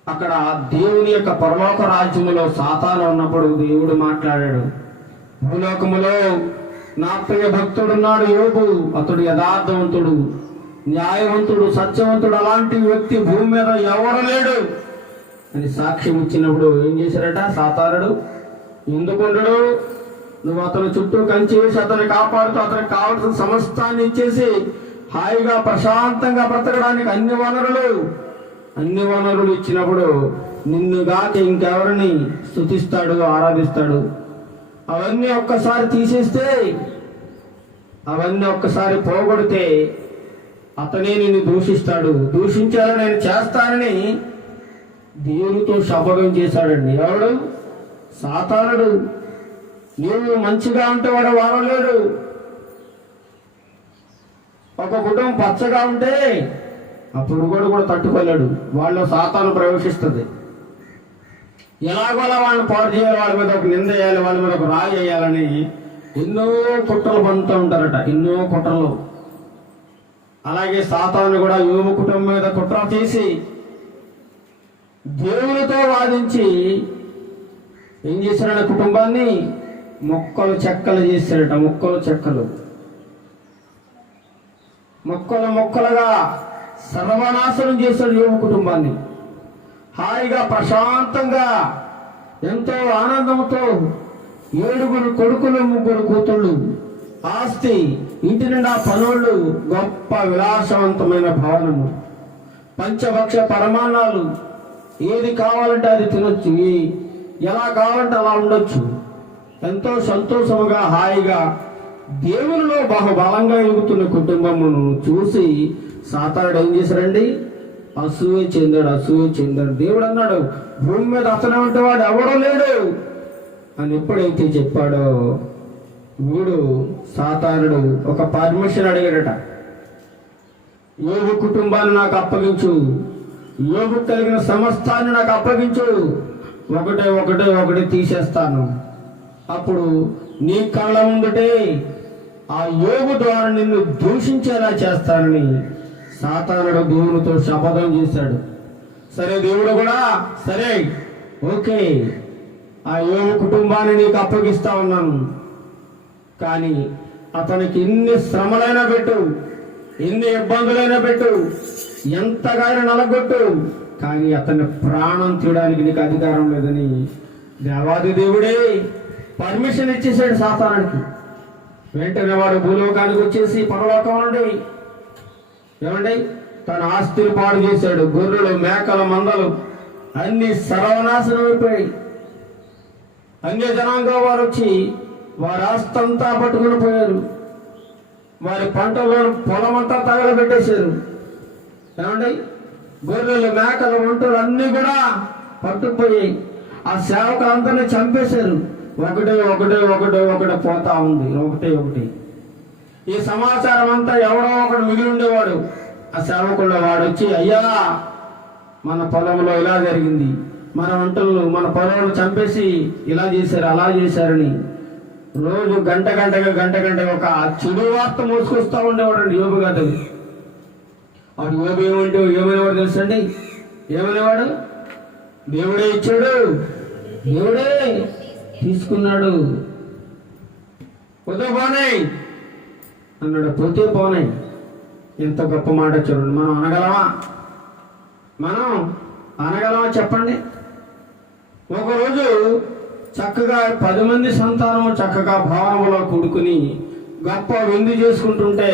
అక్కడ దేవుని యొక్క పరలోక రాజ్యములో సాతాను ఉన్నప్పుడు దేవుడు మాట్లాడాడు. భూలోకములో నా ప్రియ భక్తుడున్నాడు యోబు, అతడు యథార్థవంతుడు, న్యాయవంతుడు, సత్యవంతుడు, అలాంటి వ్యక్తి భూమి మీద ఎవరు లేడు అని సాక్ష్యం ఇచ్చినప్పుడు ఏం చేశారట? సాతానుడు ఎందుకుండడు? నువ్వు అతని చుట్టూ కంచి వేసి అతన్ని కాపాడుతూ అతనికి కావాల్సిన సమస్తాన్ని ఇచ్చేసి హాయిగా ప్రశాంతంగా బ్రతకడానికి అన్ని వనరులు ఇచ్చినప్పుడు నిన్నుగాక ఇంకెవరిని స్తుతిస్తాడు, ఆరాధిస్తాడు? అవన్నీ ఒక్కసారి తీసేస్తే, అవన్నీ ఒక్కసారి పోగొడితే అతనే నిన్ను దూషిస్తాడు. దూషించాలని నేను చేస్తానని దేవునితో శపథం చేశాడండి. ఎవడు? సాతానుడు. నీవు మంచిగా ఉంటే వాడు వారలేడు. ఒక కుటుంబం పచ్చగా ఉంటే అప్పుడు కూడా తట్టుకోలేడు. వాళ్ళు సాతాను ప్రవేశిస్తుంది. ఎలాగోలా వాళ్ళని పాడు చేయాలి, వాళ్ళ మీద ఒక నింద వేయాలి, వాళ్ళ మీద ఒక రాయి వేయాలని ఎన్నో కుట్రలు పండుతూ ఉంటారట, ఎన్నో కుట్రలు. అలాగే సాతాను కూడా యోబు కుటుంబం మీద కుట్ర చేసి దేవునితో వాదించి ఏం చేశారట? కుటుంబాన్ని మొక్కలు చెక్కలు చేశారట. మొక్కలుగా సర్వనాశనం చేశాడు యోబు కుటుంబాన్ని. హాయిగా ప్రశాంతంగా ఎంతో ఆనందంతో 7 కొడుకులు, 3 కూతుళ్ళు, ఆస్తి, ఇంటి నిండా పనులు, గొప్ప విలాసవంతమైన భవనము, పంచభక్ష పరమాన్నాలు, ఏది కావాలంటే అది తినొచ్చు, ఎలా కావాలంటే అలా ఉండొచ్చు. ఎంతో సంతోషముగా హాయిగా దేవునిలో బహుబలంగా ఎదుగుతున్న కుటుంబమును చూసి సాతానుడు ఏం చేశారండి? అసూయ చెందాడు. దేవుడు అన్నాడు, భూమి మీద అతను అంటే వాడు ఎవడో లేడు అని ఎప్పుడైతే చెప్పాడో వీడు సాతానుడు ఒక పర్మిషన్ అడిగాడట. యోబు కుటుంబాన్ని నాకు అప్పగించు, యోబు కలిగిన సమస్తాన్ని నాకు అప్పగించు, ఒకటే తీసేస్తాను, అప్పుడు నీ కళ్ళ ముందుటే ఆ యోబు ద్వారా నిన్ను దూషించేలా చేస్తానని సాతానుడు దేవునితో శపథం చేశాడు. సరే, దేవుడు కూడా సరే ఓకే, ఆ యోబు కుటుంబాన్ని నీకు అప్పగిస్తా ఉన్నాను, కానీ అతనికి ఎన్ని శ్రమలైనా పెట్టు, ఎన్ని ఇబ్బందులైనా పెట్టు, ఎంతగానో నలగొట్టు, కానీ అతని ప్రాణం తీయడానికి నీకు అధికారం లేదని దేవాది దేవుడే పర్మిషన్ ఇచ్చేసాడు సాతానుడికి. వెంటనే వాడు భూలోకానికి వచ్చేసి పరలోకం నుండి ఏమండి తన ఆస్తులు పాడు చేశాడు. గొర్రెలు, మేకలు, మందలు అన్ని సర్వనాశనం అయిపోయాయి. అన్య జనాంగం వారు వచ్చి వారి ఆస్తి అంతా పట్టుకుని పోయారు. వారి పంటలో పొలం అంతా తగలబెట్టేశారు. ఏమండి గొర్రెలు, మేకలు, ఒంటలు అన్నీ కూడా పట్టుకుపోయాయి. ఆ సేవకులందరినీ చంపేశారు. ఒకటే ఒకటే ఒకటే ఒకటే పోతా ఉంది, ఒకటే ఒకటి. ఈ సమాచారం అంతా ఎవడో ఒకడు మిగిలి ఉండేవాడు. ఆ సేవకుల్లో వాడు వచ్చి, అయ్యా మన పొలంలో ఇలా జరిగింది, మన వంటలను మన పొలంలో చంపేసి ఇలా చేశారు, అలా చేశారని రోజు గంట గంటగా ఒక చెడు వార్త మోసుకొస్తా ఉండేవాడు యోబు గారు. వాడు యోబు ఏమనేవాడు తెలుసండి? ఏమనేవాడు? దేవుడే ఇచ్చాడు, దేవుడే తీసుకున్నాడు, పోతే పోనాయి అన్నాడు. పోతే పోనాయి. ఎంత గొప్ప మాట చూడండి. మనం అనగలమా చెప్పండి? ఒకరోజు చక్కగా 10 మంది సంతానం చక్కగా భవనంలో కూడుకుని గొప్ప విందు చేసుకుంటుంటే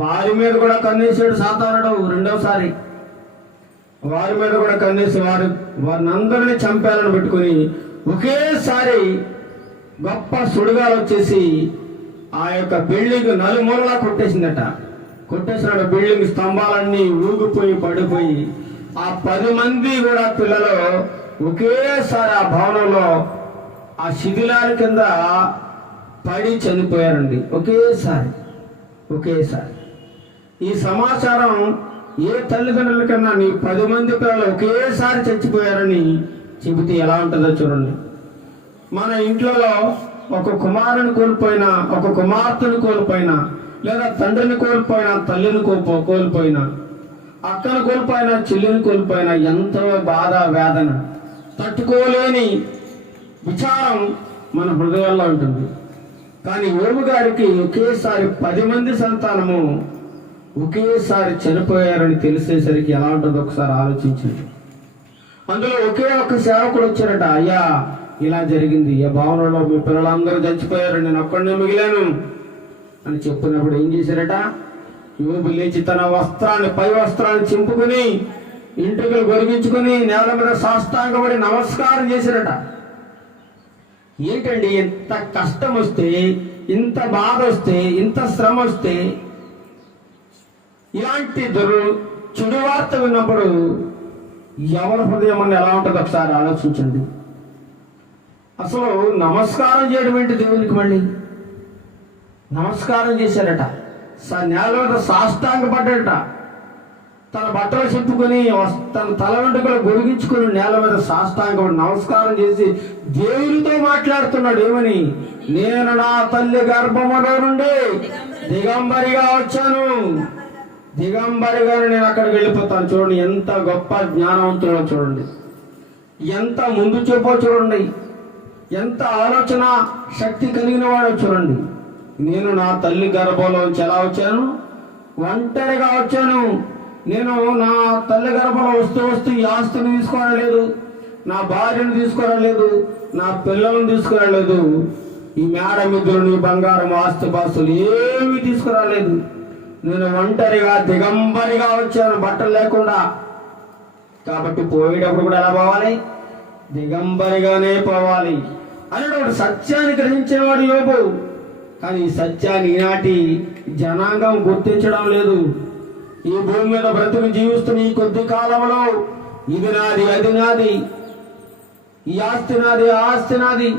వారి మీద కూడా కన్నేసాడు సాతానుడు. రెండవసారి వారి మీద కూడా కన్నేసి వారిని అందరినీ చంపాలని పెట్టుకుని ఒకేసారి గొప్ప సుడిగాలు వచ్చేసి ఆ యొక్క బిల్డింగ్ నలుమూలలా కొట్టేసిందట. కొట్టేసినాడు. బిల్డింగ్ స్తంభాలన్నీ ఊగిపోయి పడిపోయి ఆ 10 మంది కూడా పిల్లలు ఒకేసారి ఆ భవనంలో ఆ శిథిలాల కింద పడి చనిపోయారండి. ఒకేసారి ఈ సమాచారం ఏ తల్లిదండ్రుల కన్నా నీ 10 మంది పిల్లలు ఒకేసారి చచ్చిపోయారని చెబితే ఎలా ఉంటుందో చూడండి. మన ఇంట్లో ఒక కుమారుని కోల్పోయినా, ఒక కుమార్తెను కోల్పోయినా, లేదా తండ్రిని కోల్పోయినా, తల్లిని కోల్పోయినా, అక్కను కోల్పోయినా, చెల్లిని కోల్పోయినా ఎంతో బాధ, వేదన, తట్టుకోలేని విచారం మన హృదయాల్లో ఉంటుంది. కానీ యోబు గారికి ఒకేసారి 10 మంది సంతానము ఒకేసారి చనిపోయారని తెలిసేసరికి ఎలా ఉంటుందో ఒకసారి ఆలోచించండి. అందులో ఒకే ఒక్క సేవకుడు వచ్చారట. అయ్యా ఇలా జరిగింది, ఆ భవనంలో మీ పిల్లలందరూ చచ్చిపోయారు, నేను ఒక్కడినే మిగిలాను అని చెప్పినప్పుడు ఏం చేశారట? యోబు లేచి తన పై వస్త్రాన్ని చింపుకుని ఇంటికలు గొరిగించుకుని నేల మీద సాష్టాంగపడి నమస్కారం చేశారట. ఏంటండి, ఇంత కష్టం వస్తే, ఇంత బాధ వస్తే, ఇంత శ్రమ వస్తే, ఇలాంటి చెడు వార్త విన్నప్పుడు ఎవరి హృదయం అని ఎలా ఉంటుందో ఒకసారి ఆలోచించండి. అసలు నమస్కారం చేయడం ఏంటి దేవునికి? మళ్ళీ నమస్కారం చేశారట. నేల మీద సాష్టాంగపడ్డాడట. తన బట్టలు చెప్పుకొని తన తల వెంట్రుకలు గొరిగించుకుని నేల మీద సాష్టాంగపడి నమస్కారం చేసి దేవునితో మాట్లాడుతున్నాడు. ఏమని? నేను నా తల్లి గర్భములో నుండి దిగంబరిగా వచ్చాను, దిగంబరిగానే నేను అక్కడికి వెళ్ళిపోతాను. చూడండి ఎంత గొప్ప జ్ఞానవంతుడో చూడండి, ఎంత ముందు చూపో చూడండి, ఎంత ఆలోచన శక్తి కలిగిన వాడో చూడండి. నేను నా తల్లి గర్భంలోంచి ఎలా వచ్చాను? ఒంటరిగా వచ్చాను. నేను నా తల్లి గర్భంలో వస్తూ ఈ ఆస్తిని తీసుకురాలేదు, నా భార్యను తీసుకురాలేదు, నా పిల్లలను తీసుకురాలేదు, ఈ మేడ మిద్దులు, బంగారం, ఆస్తిపాస్తులు ఏమీ తీసుకురాలేదు. నేను ఒంటరిగా దిగంబరిగా వచ్చాను, బట్టలు లేకుండా. కాబట్టి పోయేటప్పుడు కూడా ఎలా పోవాలి? దిగంబరిగానే పోవాలి అనేటువంటి సత్యాన్ని గ్రహించేవాడు యోబు. కానీ ఈ సత్యాన్ని ఈనాటి జనాంగం గుర్తించడం లేదు. ఈ భూమి మీద బ్రతుకు జీవిస్తున్న ఈ కొద్ది కాలంలో ఇది నాది, అది నాది, ఈ ఆస్తి నాది, ఆ ఆస్తి నాది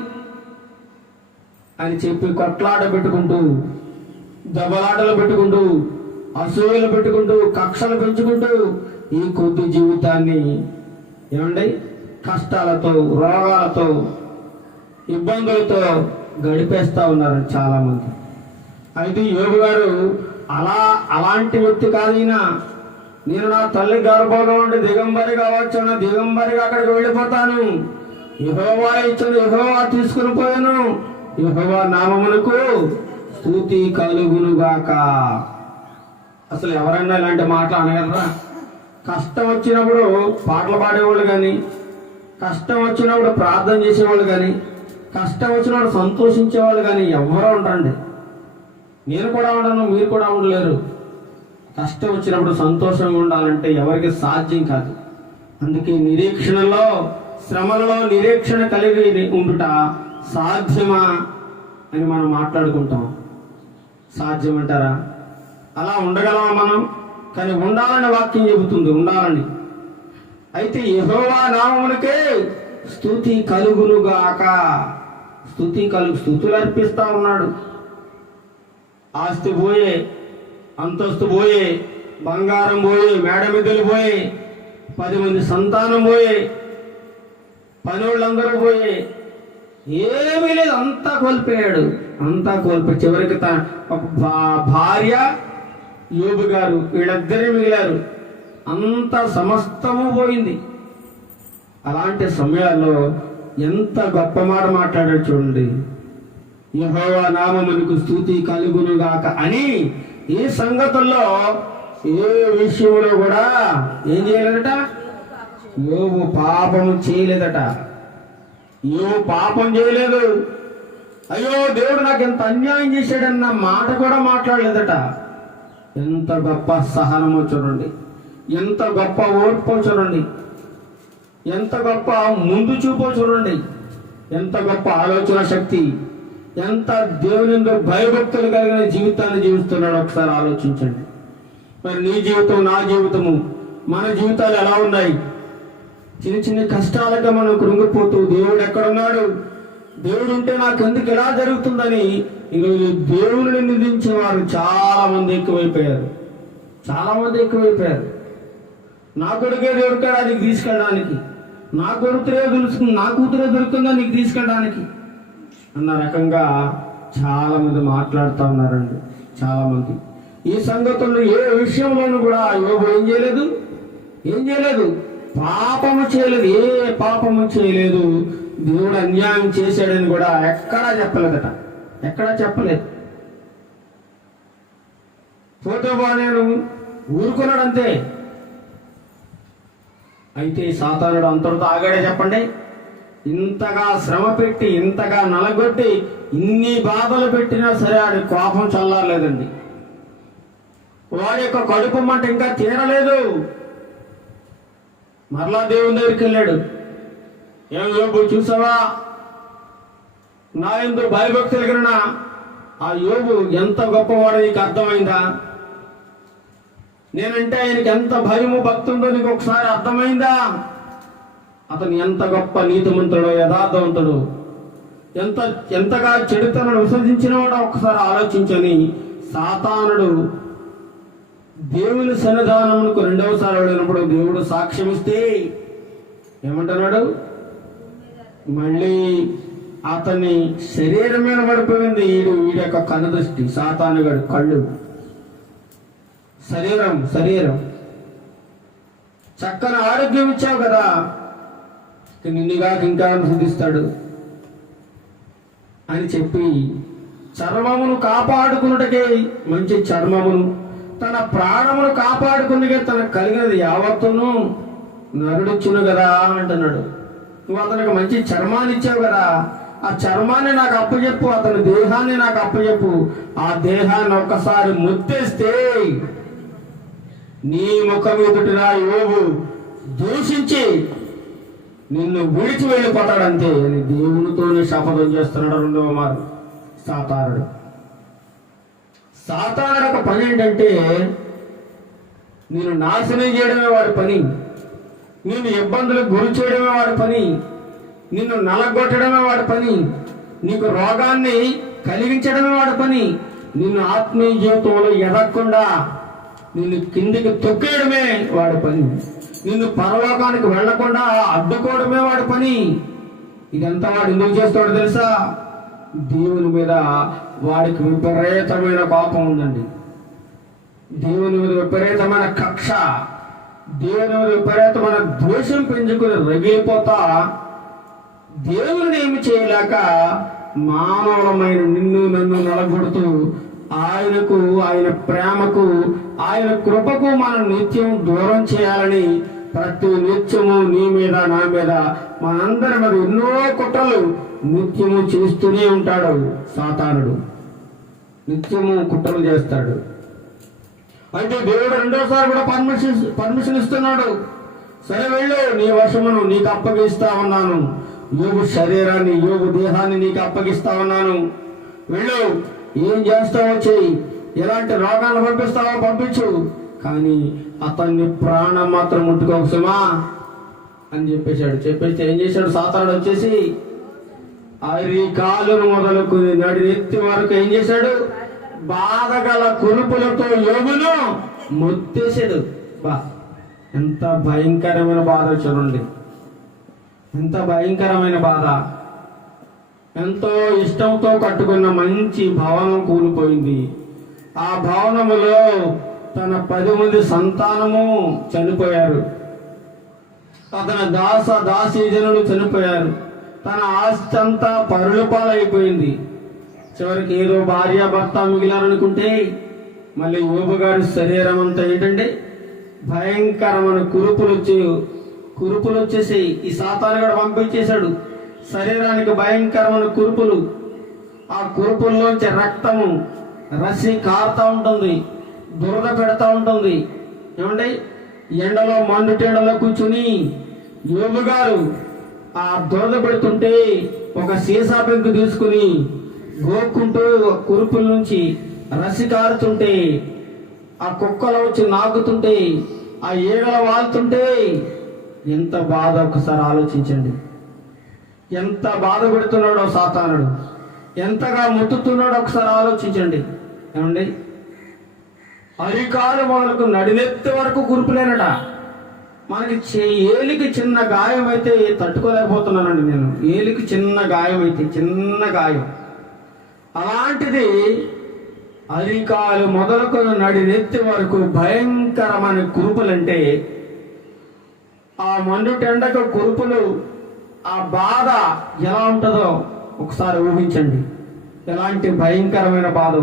అని చెప్పి కొట్లాట పెట్టుకుంటూ, దెబ్బలాటలు పెట్టుకుంటూ, అసూయలు పెట్టుకుంటూ, కక్షలు పెంచుకుంటూ ఈ కొద్ది జీవితాన్ని ఏమండి కష్టాలతో, రోగాలతో, ఇబ్బందులతో గడిపేస్తూ ఉన్నారు చాలామంది. అయితే యోబు గారు అలాంటి వ్యక్తి కాదు ఈయన. నేను నా తల్లి గర్భంలో ఉండి దిగంబరిగా వచ్చాను, దిగంబరిగా అక్కడికి వెళ్ళిపోతాను, యెహోవా ఇచ్చాను, యెహోవా తీసుకుని పోయాను, యెహోవా నామమునకు స్తుతి కలుగునుగాక. అసలు ఎవరైనా ఇలాంటి మాటలు అనగలరా? కష్టం వచ్చినప్పుడు పాటలు పాడేవాళ్ళు కానీ, కష్టం వచ్చినప్పుడు ప్రార్థన చేసేవాళ్ళు కానీ, కష్టం వచ్చినప్పుడు సంతోషించేవాళ్ళు కానీ ఎవరో ఉంటారండి. నేను కూడా ఉండను, మీరు కూడా ఉండలేరు. కష్టం వచ్చినప్పుడు సంతోషంగా ఉండాలంటే ఎవరికి సాధ్యం కాదు. అందుకే నిరీక్షణలో, శ్రమలలో నిరీక్షణ కలిగి ఉండుట సాధ్యమా అని మనం మాట్లాడుకుంటాం. సాధ్యమంటారా? అలా ఉండగలమా మనం? కానీ ఉండాలని వాక్యం చెబుతుంది, ఉండాలని. అయితే యెహోవా నామమునకే స్తుతి కలుగునుగాక. స్తుతులు అర్పిస్తా ఉన్నాడు. ఆస్తి పోయే, అంతస్తు పోయే, బంగారం పోయే, మేడమిద్దలు పోయే, 10 మంది సంతానం పోయే, పనోళ్ళందరూ పోయే, ఏమీ లేదు, అంతా కోల్పోయాడు. అంతా కోల్పోయి చివరికి భార్య, యోబు గారు, వీళ్ళిద్దరే మిగిలారు. అంత సమస్తము పోయింది. అలాంటి సమయాల్లో ఎంత గొప్ప మాట మాట్లాడాడు చూడండి. యెహోవా నామమునకు స్తుతి కలుగునుగాక అని. ఈ సంగతుల్లో ఏ విషయంలో కూడా ఏం చేయలేదట? యోబు పాపం చేయలేదట. యోబు పాపం చేయలేదు. అయ్యో దేవుడు నాకు ఎంత అన్యాయం చేశాడన్న మాట కూడా మాట్లాడలేదట. ఎంత గొప్ప సహనమో చూడండి, ఎంత గొప్ప ఓర్పో చూడండి, ఎంత గొప్ప ముందు చూపో చూడండి, ఎంత గొప్ప ఆలోచన శక్తి, ఎంత దేవుని భయభక్తులు కలిగిన జీవితాన్ని జీవిస్తున్నాడు. ఒకసారి ఆలోచించండి. మరి నీ జీవితం, నా జీవితము, మన జీవితాలు ఎలా ఉన్నాయి? చిన్న చిన్న కష్టాలుగా మనం కృంగిపోతూ దేవుడు ఎక్కడున్నాడు, దేవుడు ఉంటే నాకు ఎందుకు ఎలా జరుగుతుందని ఈరోజు దేవుడిని నిందించేవారు చాలా మంది ఎక్కువైపోయారు. నా కొడుకే దొరికాడా నీకు తీసుకెళ్ళడానికి, నా కూతురే దొరుకుతుందా నీకు తీసుకెళ్ళడానికి అన్న రకంగా చాలా మంది మాట్లాడుతూ ఉన్నారండి. చాలా మంది ఈ సంగతుల్లో ఏ విషయంలోనూ కూడా యోబు ఏం చేయలేదు, పాపము చేయలేదు, ఏ పాపము చేయలేదు. దేవుడు అన్యాయం చేశాడని కూడా ఎక్కడా చెప్పలేదు. పోతే నేను ఊరుకున్నాడు అంతే. అయితే సాతానుడు అంతటితో ఆగాడే చెప్పండి? ఇంతగా శ్రమ పెట్టి, ఇంతగా నలగొట్టి, ఇన్ని బాధలు పెట్టినా సరే ఆడి కోపం చల్లారలేదండి. వాడి యొక్క కడుపు మంట ఇంకా తీరలేదు. మరలా దేవుని దగ్గరికి వెళ్ళాడు. ఏం యోబు చూసావా, నా యందు భయభక్తులు కలిగిన ఆ యోబు ఎంత గొప్పవాడో నీకు అర్థమైందా? నేనంటే ఆయనకి ఎంత భయము భక్తి ఉందో నీకు ఒకసారి అర్థమైందా? అతను ఎంత గొప్ప నీతిమంతుడో, యథార్థవంతుడు, ఎంతగా చెడుతనను విసర్జించిన వాడో ఒకసారి ఆలోచించని సాతానుడు దేవుని సన్నిధానమునకు 2వసారి వెళ్ళినప్పుడు దేవుడు సాక్ష్యం ఇస్తే ఏమంటున్నాడు? మళ్ళీ అతన్ని శరీరం మీద పడిపోయింది. వీడి యొక్క కనుదృష్టి, సాతానుగాడు కళ్ళు, శరీరం చక్కని ఆరోగ్యం ఇచ్చావు కదా, నిన్నుగా ఇంకా శుద్ధిస్తాడు అని చెప్పి చర్మమును కాపాడుకున్నటకే మంచి చర్మమును, తన ప్రాణమును కాపాడుకున్నకే తనకు కలిగినది యావత్తును నరుడిచ్చును కదా అంటున్నాడు. నువ్వు అతనికి మంచి చర్మాన్ని ఇచ్చావు కదా, ఆ చర్మాన్ని నాకు అప్పచెప్పు, అతని దేహాన్ని నాకు అప్పచెప్పు. ఆ దేహాన్ని ఒక్కసారి ముత్తేస్తే నీ ముఖం ఎదుటిన యోబు దూషించి నిన్ను విడిచి వెళ్ళిపోతాడంతే అని దేవునితోనే శపథం చేస్తున్నాడు. 2వ మారు సాతానుడు ఒక పని ఏంటంటే నిన్ను నాశనం చేయడమే వాడి పని, నిన్ను ఇబ్బందులకు గురి చేయడమే వాడి పని, నిన్ను నలగొట్టడమే వాడి పని, నీకు రోగాన్ని కలిగించడమే వాడి పని, నిన్ను ఆత్మీయ జీవితంలో ఎదగకుండా నిన్ను కిందికి తొక్కేయడమే వాడి పని, నిన్ను పరలోకానికి వెళ్లకుండా అడ్డుకోవడమే వాడి పని. ఇదంతా వాడు ఎందుకు చేస్తాడో తెలుసా? దేవుని మీద వాడికి విపరీతమైన కోపం ఉందండి. దేవుని మీద విపరీతమైన కక్ష, దేవుని మీద విపరీతమైన ద్వేషం పెంచుకుని రగిలిపోతా దేవుని ఏమి చేయలేక మానవులమైన నిన్ను నన్ను నలగొడుతూ ఆయనకు, ఆయన ప్రేమకు, ఆయన కృపకు మనం నిత్యం దూరం చేయాలని ప్రతి నిత్యము నీ మీద నా మీద మనందరి మీద ఎన్నో కుట్రలు నిత్యము చేస్తూనే ఉంటాడు సాతానుడు. నిత్యము కుట్రలు చేస్తాడు. అయితే దేవుడు రెండోసారి కూడా పర్మిషన్ ఇస్తున్నాడు. సరే వెళ్ళు, నీ వశమును నీకు అప్పగిస్తా ఉన్నాను, యోగు శరీరాన్ని, యోగు దేహాన్ని నీకు అప్పగిస్తా ఉన్నాను, వెళ్ళు, ఏం చేస్తావో చెయ్యి, ఎలాంటి రోగాలను పంపిస్తావో పంపించు, కానీ అతన్ని ప్రాణం మాత్రం ముట్టుకోవసమా అని చెప్పేశాడు. చెప్పేస్తే ఏం చేశాడు సాతానుడు వచ్చేసి అరికాలును మొదలుకుని నడినెత్తి వరకు ఏం చేశాడు, బాధగల కురుపులతో యోగును మొత్తేశాడు. బా, ఎంత భయంకరమైన బాధ చూడండి, ఎంత భయంకరమైన బాధ. ఎంతో ఇష్టంతో కట్టుకున్న మంచి భవనం కూలిపోయింది. ఆ భవనములో తన 10 మంది సంతానము చనిపోయారు. అతని దాసీజనులు చనిపోయారు. తన ఆస్తి అంతా పరుల పాలైపోయింది. చివరికి ఏదో భార్యాభర్త మిగిలారనుకుంటే మళ్ళీ యోబు గారి శరీరం అంతా ఏంటంటే భయంకరమైన కురుపులు వచ్చేసి ఈ సాతాను కూడా పంపించేశాడు. శరీరానికి భయంకరమైన కురుపులు, ఆ కురుపుల్లోంచి రక్తము రసి కారుతూ ఉంటుంది, దురద పెడతా ఉంటుంది. ఏమంటే ఎండలో మండుటెండలో కూర్చుని యోబు గారు ఆ దురద పెడుతుంటే ఒక సీసా పెంకు తీసుకుని గోక్కుంటూ కురుపుల నుంచి రసి కారుతుంటే, ఆ కుక్కలు వచ్చి నాకుతుంటే, ఆ ఈగల వాళ్తుంటే ఎంత బాధ ఒకసారి ఆలోచించండి. ఎంత బాధ పెడుతున్నాడో సాతానుడు, ఎంతగా ముట్టుతున్నాడో ఒకసారి ఆలోచించండి. ఏమండి, అరికాలు మొదలకు నడినెత్తి వరకు కురుపులేనట. మనకి ఏలికి చిన్న గాయం అయితే తట్టుకోలేకపోతున్నానండి నేను. ఏలికి చిన్న గాయం అయితే, చిన్న గాయం, అలాంటిది అరికాలు మొదలకు నడినెత్తి వరకు భయంకరమైన కురుపులంటే ఆ మండుటెండకు కురుపులు, ఆ బాధ ఎలా ఉంటుందో ఒకసారి ఊహించండి. ఎలాంటి భయంకరమైన బాధ.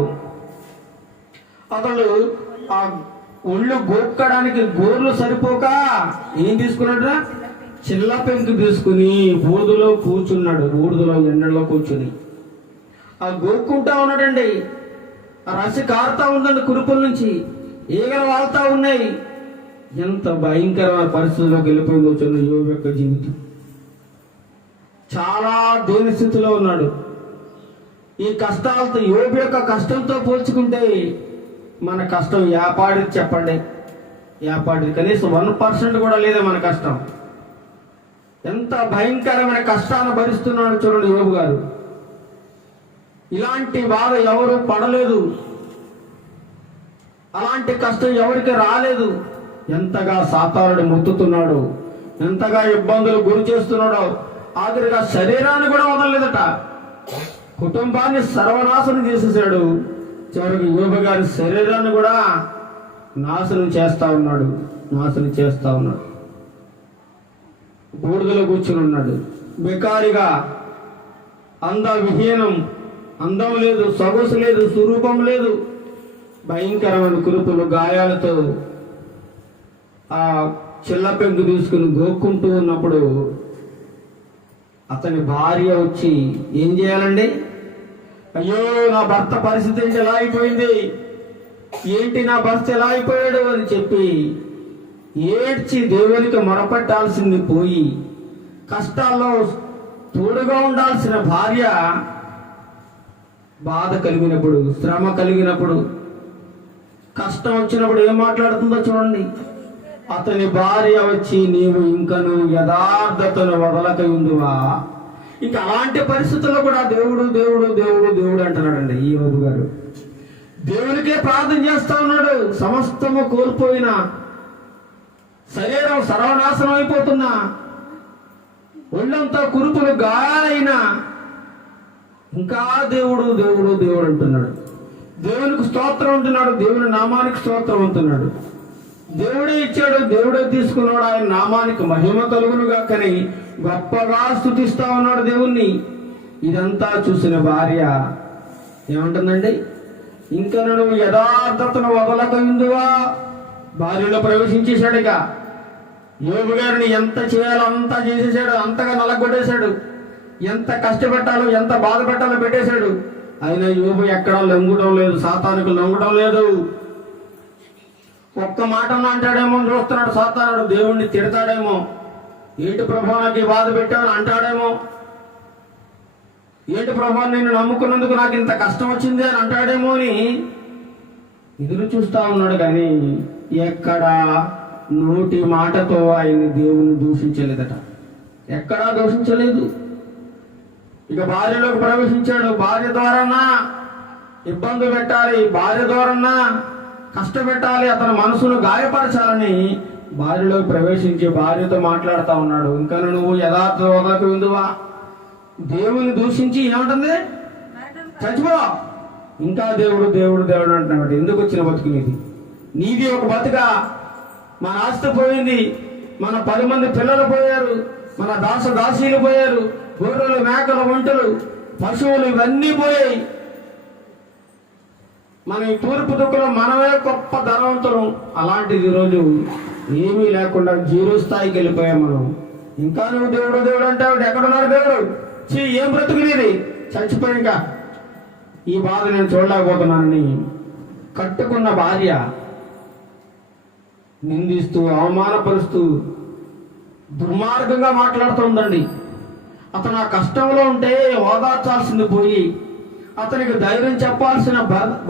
అతడు ఆ ఒళ్ళు గోక్కడానికి గోర్లు సరిపోక ఏం తీసుకున్నాడు, చిల్ల పెంకు తీసుకుని బూడిదలో కూర్చున్నాడు. బూడిదలో ఎండలో కూర్చుని ఆ గోక్కుంటా ఉన్నాడండి. ఆ రసి కారుతా ఉందండి కురుపుల నుంచి, ఈగలు వాళ్తా ఉన్నాయి. ఎంత భయంకరమైన పరిస్థితిలోకి వెళ్ళిపోయిందో చూడండి యోబు యొక్క జీవితం. చాలా దేని స్థితిలో ఉన్నాడు. ఈ కష్టాలతో, యోబు యొక్క కష్టంతో పోల్చుకుంటే మన కష్టం యాపాడిది చెప్పండి, యాపాడిది. కనీసం 1% కూడా లేదా మన కష్టం. ఎంత భయంకరమైన కష్టాన్ని భరిస్తున్నాడు చూడండి యోబు గారు. ఇలాంటి బాధ ఎవరు పడలేదు, అలాంటి కష్టం ఎవరికి రాలేదు. ఎంతగా సాతానుడు ముత్తుతున్నాడు, ఎంతగా ఇబ్బందులు గురి చేస్తున్నాడో. ఆఖరిగా శరీరాన్ని కూడా వదలలేదట, కుటుంబాన్ని సర్వనాశనం చేసేసాడు. చివరికి యోబు గారి శరీరాన్ని కూడా నాశనం చేస్తా ఉన్నాడు. బూడిదలో కూర్చుని ఉన్నాడు బెకారిగా, విహీనం, అందం లేదు, సొగసు లేదు, స్వరూపం లేదు, భయంకరమైన కురుపులు, గాయాలతో ఆ చిల్ల పెంకు తీసుకుని గోక్కుంటూ ఉన్నప్పుడు అతని భార్య వచ్చి ఏం చేయాలండి, అయ్యో నా భర్త పరిస్థితి ఎలా అయిపోయింది, ఏంటి నా భర్త ఎలా అయిపోయాడు అని చెప్పి ఏడ్చి దేవునికి మొరపెట్టాల్సింది పోయి, కష్టాల్లో తోడుగా ఉండాల్సిన భార్య బాధ కలిగినప్పుడు, శ్రమ కలిగినప్పుడు, కష్టం వచ్చినప్పుడు ఏం మాట్లాడుతుందో చూడండి. అతని భార్య వచ్చి నీవు ఇంకను యథార్థతను వదలక ఉందువా. ఇంకా అలాంటి పరిస్థితుల్లో కూడా దేవుడు దేవుడు దేవుడు దేవుడు అంటున్నాడండి ఈ యోబు గారు. దేవునికే ప్రార్థన చేస్తా ఉన్నాడు. సమస్తము కోల్పోయిన శరీరం సర్వనాశనం అయిపోతున్నా, ఒళ్ళంతా కురుపులు గాయాలైనా ఇంకా దేవుడు దేవుడు దేవుడు అంటున్నాడు. దేవునికి స్తోత్రం అంటున్నాడు. దేవుని నామానికి స్తోత్రం అంటున్నాడు. దేవుడే ఇచ్చాడు, దేవుడే తీసుకున్నాడు, ఆయన నామానికి మహిమ కలుగునుగా కానీ గొప్పగా స్తుతిస్తా ఉన్నాడు దేవుణ్ణి. ఇదంతా చూసిన భార్య ఏమంటుందండి? ఇంకా నువ్వు యథార్థతను వదలక ఉందువా? భార్యలో ప్రవేశించేశాడు. ఇక యోబు గారిని ఎంత చేయాలో అంతా చేసేసాడు, అంతగా నలగొట్టేశాడు, ఎంత కష్టపెట్టాలో ఎంత బాధ పెట్టాలో పెట్టేశాడు. అయినా యోబు ఎక్కడా లొంగడం లేదు, సాతానుకు లొంగడం లేదు. ఒక్క మాట అంటాడేమో చూస్తున్నాడు సాతానుడు, దేవుణ్ణి తిడతాడేమో, ఏంటి ప్రభా నాకు బాధ పెట్టావని అంటాడేమో, ఏంటి ప్రభా నిన్ను నమ్ముకున్నందుకు నాకు ఇంత కష్టం వచ్చింది అని అంటాడేమో అని ఎదురు చూస్తా ఉన్నాడు. కానీ ఎక్కడా నోటి మాటతో ఆయన్ని దేవుని దూషించలేదట, ఎక్కడా దూషించలేదు. ఇక భార్యలోకి ప్రవేశించాడు. భార్య ద్వారానా ఇబ్బంది పెట్టాలి, భార్య ద్వారానా కష్టపెట్టాలి, అతని మనసును గాయపరచాలని భార్యలోకి ప్రవేశించి భార్యతో మాట్లాడుతూ ఉన్నాడు. ఇంకా నువ్వు యథార్థ వదలకు ఉందువా? దేవుని దూషించి ఏమంటుంది? చచ్చిపో. ఇంకా దేవుడు దేవుడు దేవుడు అంటున్నాడు. ఎందుకు వచ్చిన బతుకు నీది? నీది ఒక బతుక. మన ఆస్తి పోయింది, మన 10 మంది పిల్లలు పోయారు, మన దాసీలు పోయారు, గొర్రెలు మేకలు ఒంటలు పశువులు ఇవన్నీ పోయాయి. మన ఈ తూర్పు దిక్కులో మనమే గొప్ప ధనవంతులం. అలాంటిది ఈరోజు ఏమీ లేకుండా 0 స్థాయికి వెళ్ళిపోయాం మనం. ఇంకా నువ్వు దేవుడు దేవుడు అంటే ఎక్కడున్నాడు దేవుడు? ఏం బ్రతుకునేది? చచ్చిపోయి ఇంకా ఈ బాధ నేను చూడలేకపోతున్నానని కట్టుకున్న భార్య నిందిస్తూ అవమానపరుస్తూ దుర్మార్గంగా మాట్లాడుతుందండి. అతను ఆ కష్టంలో ఉంటే ఓదార్చాల్సింది పోయి అతనికి ధైర్యం చెప్పాల్సిన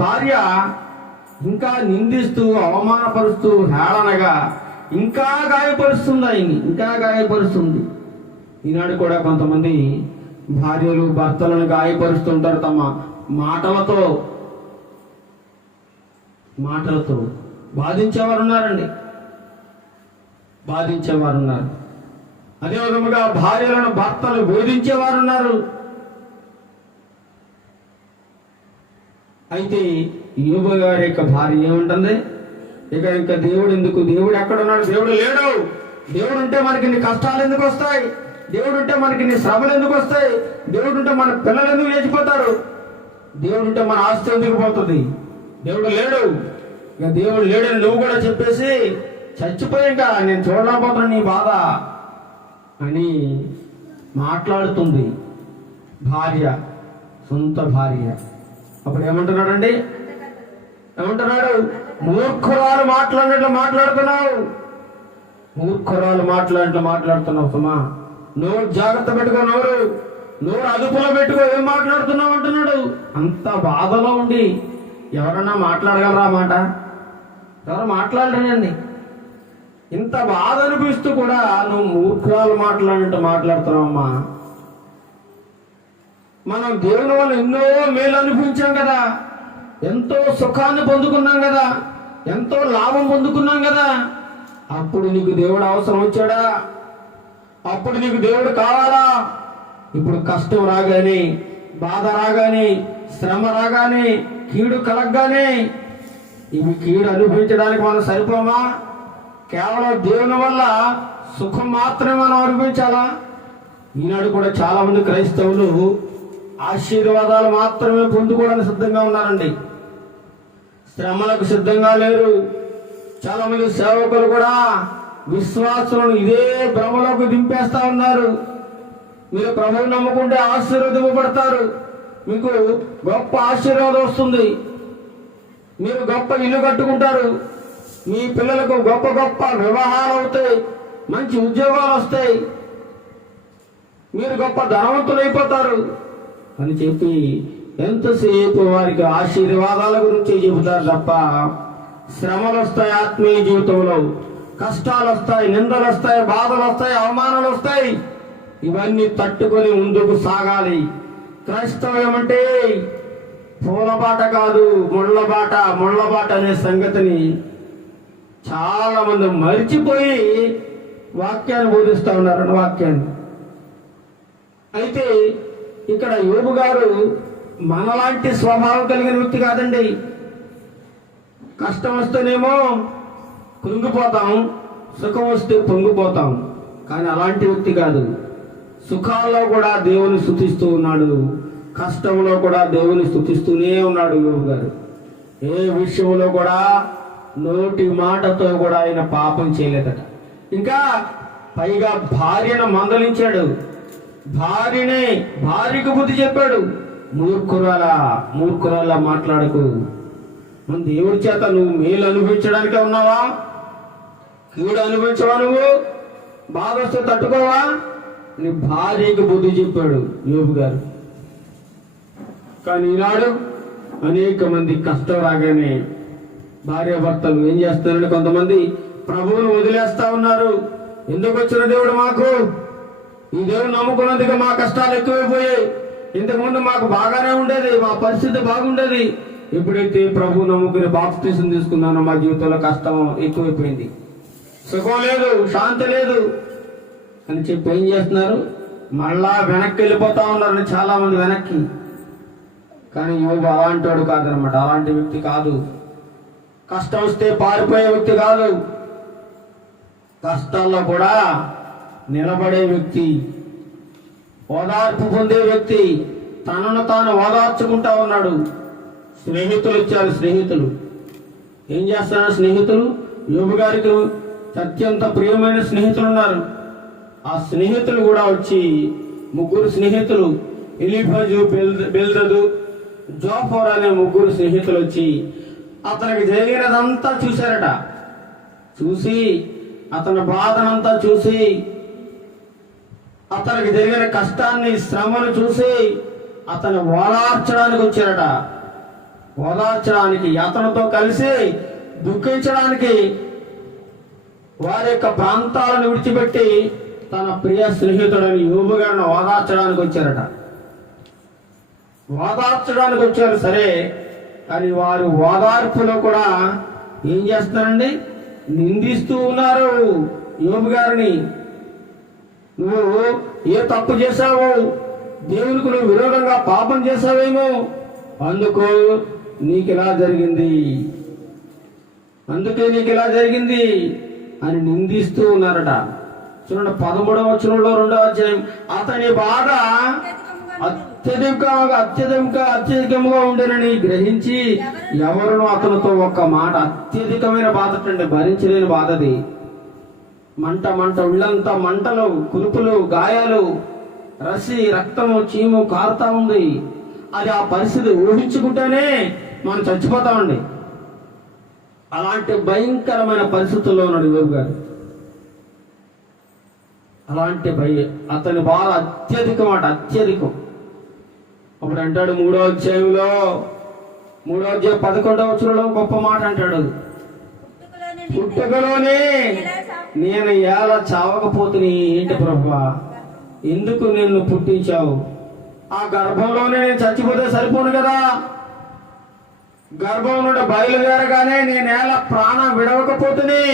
భార్య ఇంకా నిందిస్తూ అవమానపరుస్తూ హేళనగా ఇంకా గాయపరుస్తుంది, ఆయన్ని ఇంకా గాయపరుస్తుంది. ఈనాడు కూడా కొంతమంది భార్యలు భర్తలను గాయపరుస్తుంటారు తమ మాటలతో బాధించేవారు ఉన్నారండి, బాధించేవారు ఉన్నారు. అదే విధముగా భార్యలను భర్తలు బోధించేవారు ఉన్నారు. అయితే యోబు గారి యొక్క భార్య ఏముంటుంది? ఇంకా దేవుడు ఎందుకు? దేవుడు ఎక్కడున్నాడు? దేవుడు లేడు. దేవుడు ఉంటే మనకి ఇన్ని కష్టాలు ఎందుకు వస్తాయి? దేవుడు ఉంటే మనకి ఇన్ని శ్రమలు ఎందుకు వస్తాయి? దేవుడు ఉంటే మన పిల్లలు ఎందుకు లేచిపోతారు? దేవుడు ఉంటే మన ఆస్తి ఎందుకు పోతుంది? దేవుడు లేడు. ఇక దేవుడు లేడని నువ్వు కూడా చెప్పేసి చచ్చిపోయాక నేను చూడలేకపోతున్నాను నీ బాధ అని మాట్లాడుతుంది భార్య, సొంత భార్య. అప్పుడు ఏమంటున్నాడండి? ఏమంటున్నాడు? మూర్ఖురాలు మాట్లాడినట్లు మాట్లాడుతున్నావు, మూర్ఖురాలు మాట్లాడినట్లు మాట్లాడుతున్నావు. సుమా నోరు జాగ్రత్త పెట్టుకో, నోరు అదుపులో పెట్టుకో, ఏం మాట్లాడుతున్నావు అంటున్నాడు. అంత బాధలో ఉండి ఎవరన్నా మాట్లాడగలరా మాట? ఎవరు మాట్లాడలేనండి. ఇంత బాధ అనిపిస్తూ కూడా నువ్వు మూర్ఖురాలు మాట్లాడినట్టు మాట్లాడుతున్నావమ్మా. మనం దేవుని వల్ల ఎన్నో మేలు అనిపించాం కదా, ఎంతో సుఖాన్ని పొందుకున్నాం కదా, ఎంతో లాభం పొందుకున్నాం కదా. అప్పుడు నీకు దేవుడు అవసరం వచ్చాడా? అప్పుడు నీకు దేవుడు కావాలా? ఇప్పుడు కష్టం రాగానే, బాధ రాగానే, శ్రమ రాగానే, కీడు కలగగానే ఇవి కీడు అనుభవించడానికి మనం సరిపోమా? కేవలం దేవుని వల్ల సుఖం మాత్రమే మనం అనుభవించాలా? ఈనాడు కూడా చాలా మంది క్రైస్తవులు ఆశీర్వాదాలు మాత్రమే పొందుకోవడానికి సిద్ధంగా ఉన్నారండి, శ్రమలకు సిద్ధంగా లేరు. చాలా మంది సేవకులు కూడా విశ్వాసులను ఇదే భ్రమలోకి దింపేస్తా ఉన్నారు. మీరు ప్రభువుని నమ్ముకుంటే ఆశీర్వదింపబడతారు, మీకు గొప్ప ఆశీర్వాదం వస్తుంది, మీరు గొప్ప ఇల్లు కట్టుకుంటారు, మీ పిల్లలకు గొప్ప గొప్ప వివాహాలు అవుతాయి, మంచి ఉద్యోగాలు వస్తాయి, మీరు గొప్ప ధనవంతులు అయిపోతారు అని చెప్పి ఎంతసేపు వారికి ఆశీర్వాదాల గురించి చెబుతారు తప్ప శ్రమలు వస్తాయి, ఆత్మీయ జీవితంలో కష్టాలు వస్తాయి, నిందలు వస్తాయి, బాధలు వస్తాయి, అవమానాలు వస్తాయి, ఇవన్నీ తట్టుకొని ముందుకు సాగాలి. క్రైస్తవం అంటే పూలబాట కాదు, ముళ్ళబాట అనే సంగతిని చాలా మంది మరిచిపోయి వాక్యాన్ని బోధిస్తూ ఉన్నారు. వాక్యాన్ని అయితే ఇక్కడ యోబు గారు మనలాంటి స్వభావం కలిగిన వ్యక్తి కాదండి. కష్టం వస్తేనేమో కృంగిపోతాం, సుఖం వస్తే పొంగిపోతాం. కానీ అలాంటి వ్యక్తి కాదు. సుఖాల్లో కూడా దేవుని స్తుతిస్తూ ఉన్నాడు, కష్టంలో కూడా దేవుని స్తుతిస్తూనే ఉన్నాడు యోబు గారు. ఏ విషయంలో కూడా నోటి మాటతో కూడా ఆయన పాపం చేయలేదట. ఇంకా పైగా భార్యను మందలించాడు, భార్యకు బుద్ధి చెప్పాడు. మూర్ఖురాలా మాట్లాడకు. మన దేవుడి చేత నువ్వు మేలు అనుభవించడానికే ఉన్నావా? కీడు అనుభవించవా? నువ్వు బాధ వస్తే తట్టుకోవా? నీ భార్యకు బుద్ధి చెప్పాడు యోబు గారు. కానీ ఈనాడు అనేక మంది కష్టం రాగానే భార్యాభర్తలు ఏం చేస్తున్నారంటే కొంతమంది ప్రభువును వదిలేస్తా ఉన్నారు. ఎందుకు వచ్చిన దేవుడు మాకు? ఈ దేవుడు నమ్ముకున్నందుకు మా కష్టాలు ఎక్కువైపోయాయి. ఇంతకుముందు మాకు బాగానే ఉండేది, మా పరిస్థితి బాగుండేది. ఎప్పుడైతే ప్రభు నమ్ముకుని బాప్తిసం తీసుకున్నానో మా జీవితంలో కష్టం ఎక్కువైపోయింది, సుఖం లేదు, శాంతి లేదు అని చెప్పి ఏం చేస్తున్నారు? మళ్ళా వెనక్కి వెళ్ళిపోతా ఉన్నారు చాలా మంది వెనక్కి. కానీ యోబు అలాంటి వాడు కాదనమాట. అలాంటి వ్యక్తి కాదు. కష్టం వస్తే పారిపోయే వ్యక్తి కాదు, కష్టాల్లో కూడా నిలబడే వ్యక్తి, ఓదార్పు పొందే వ్యక్తి, తనను తాను ఓదార్చుకుంటా ఉన్నాడు. స్నేహితులు వచ్చారు. స్నేహితులు ఏం చేస్తున్నారు? స్నేహితులు యోబు గారికి అత్యంత ప్రియమైన స్నేహితులు ఉన్నారు. ఆ స్నేహితులు కూడా వచ్చి, ముగ్గురు స్నేహితులు, ఎలీఫజు, బెల్దదు, జోఫర్ అనే ముగ్గురు స్నేహితులు వచ్చి అతనికి జరిగినదంతా చూశారట. చూసి అతని బాధనంతా చూసి, అతనికి జరిగిన కష్టాన్ని, శ్రమను చూసి అతను ఓదార్చడానికి వచ్చారట. ఓదార్చడానికి, అతనితో కలిసి దుఃఖించడానికి వారి యొక్క ప్రాంతాలను విడిచిపెట్టి తన ప్రియ స్నేహితుడని యోబు గారిని ఓదార్చడానికి వచ్చారట. ఓదార్చడానికి వచ్చారు సరే, కానీ వారు ఓదార్పులో కూడా ఏం చేస్తున్నారండి? నిందిస్తూ ఉన్నారు యోబు గారిని. నువ్వు ఏ తప్పు చేశావు, దేవునికి నువ్వు విరోధంగా పాపం చేశావేమో, అందుకే నీకు ఇలా జరిగింది అని నిందిస్తూ ఉన్నారట. చూడండి 13వ వచనంలో 2వ అధ్యాయం. అతని బాధ అత్యధికంగా ఉండేనని గ్రహించి ఎవరును అతనితో ఒక్క మాట, అత్యధికమైన బాధ అండి, భరించలేని బాధది. మంట ఉళ్ళంతా మంటలు, కురుపులు, గాయాలు, రసి, రక్తము, చీము కారుతా ఉంది. అది ఆ పరిస్థితి ఊహించుకుంటేనే మనం చచ్చిపోతామండి. అలాంటి భయంకరమైన పరిస్థితుల్లో ఉన్నాడు యోబు గారు. అలాంటి అతని బాధ అత్యధికం. అప్పుడు అంటాడు 3వ అధ్యాయంలో 11వ వచనంలో గొప్ప మాట అంటాడు. పుట్టుకలోనే నేను ఎలా చావకపోతుని, ఏంటి ప్రభువా ఎందుకు నిన్ను పుట్టించావు? ఆ గర్భంలోనే నేను చచ్చిపోతే సరిపోను కదా? గర్భం నుండి బయలుదేరగానే నేను ఎలా ప్రాణం విడవకపోతుని,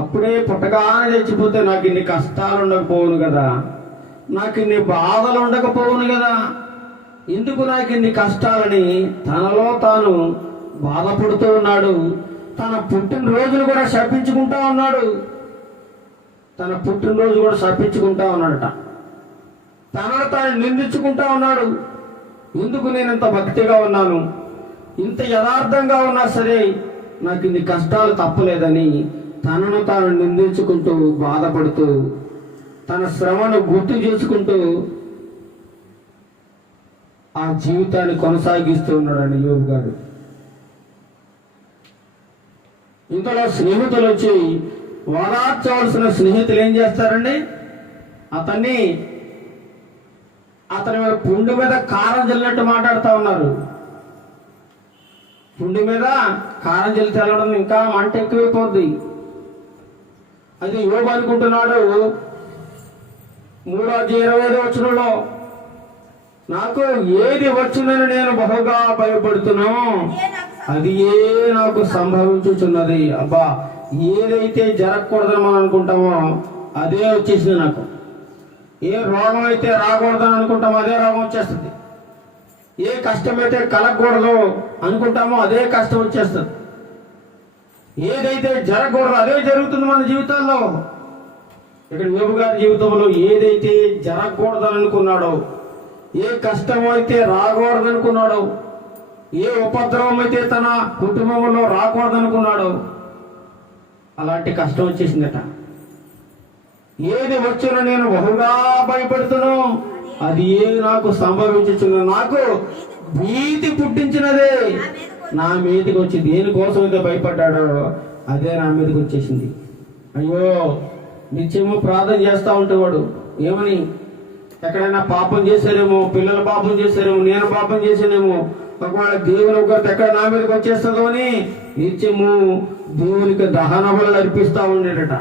అప్పుడే పుట్టగానే చచ్చిపోతే నాకు ఇన్ని కష్టాలు ఉండకపోవును కదా, నాకు ఇన్ని బాధలు ఉండకపోవును కదా, ఎందుకు నాకు ఇన్ని కష్టాలని తనలో తాను బాధపడుతూ ఉన్నాడు. తన పుట్టినరోజులు కూడా శపించుకుంటా ఉన్నాడట. తనను తాను నిందించుకుంటా ఉన్నాడు. ఎందుకు నేను ఇంత భక్తిగా ఉన్నాను, ఇంత యథార్థంగా ఉన్నా సరే నాకు ఇన్ని కష్టాలు తప్పలేదని తనను తాను నిందించుకుంటూ, బాధపడుతూ, తన శ్రమను గుర్తు చేసుకుంటూ ఆ జీవితాన్ని కొనసాగిస్తూ ఉన్నాడండి యోబు గారు. ఇంతలో స్నేహితులు వచ్చి, ఓదార్చవలసిన స్నేహితులు ఏం చేస్తారండి? అతని మీద పుండు మీద కారం చల్లినట్టు మాట్లాడుతూ ఉన్నారు. పుండు మీద కారం చల్లి చల్లడం ఇంకా మంట ఎక్కువైపోద్ది. అది యోబు అనుకుంటున్నాడు 3వ అధ్యాయం 25వ వచనంలో, నాకు ఏది వచ్చిందని నేను బహుగా భయపడుతున్నాను, అది నాకు సంభవించుచున్నది. అబ్బా, ఏదైతే జరగకూడదని మనం అనుకుంటామో అదే వచ్చేసింది నాకు. ఏ రోగం అయితే రాకూడదని అనుకుంటామో అదే రోగం వచ్చేస్తుంది. ఏ కష్టమైతే కలగకూడదు అనుకుంటామో అదే కష్టం వచ్చేస్తుంది. ఏదైతే జరగకూడదు అదే జరుగుతుంది మన జీవితాల్లో. ఇక్కడ యోబు గారి జీవితంలో ఏదైతే జరగకూడదని అనుకున్నాడో, ఏ కష్టం అయితే రాకూడదనుకున్నాడో, ఏ ఉపద్రవం అయితే తన కుటుంబంలో రాకూడదనుకున్నాడో అలాంటి కష్టం వచ్చేసిందట. ఏది వచ్చినా నేను బహుగా భయపడుతును, అది ఏ నాకు సంభవించుచున్న నాకు భీతి పుట్టించినదే నా మీదకి వచ్చి దేనికోసం అయితే భయపడ్డాడో అదే నా మీదకి వచ్చేసింది. అయ్యో, నిత్యము ప్రార్థన చేస్తూ ఉంటేవాడు ఏమని, ఎక్కడైనా పాపం చేశారేమో, పిల్లలు పాపం చేశారేమో, నేను పాపం చేశానేమో, ఒకవేళ దేవుని ఒకటి ఎక్కడ నా మీదకి వచ్చేస్తుందో అని నిత్యము దేవునికి దహన బలులు అర్పిస్తూ ఉండేటట.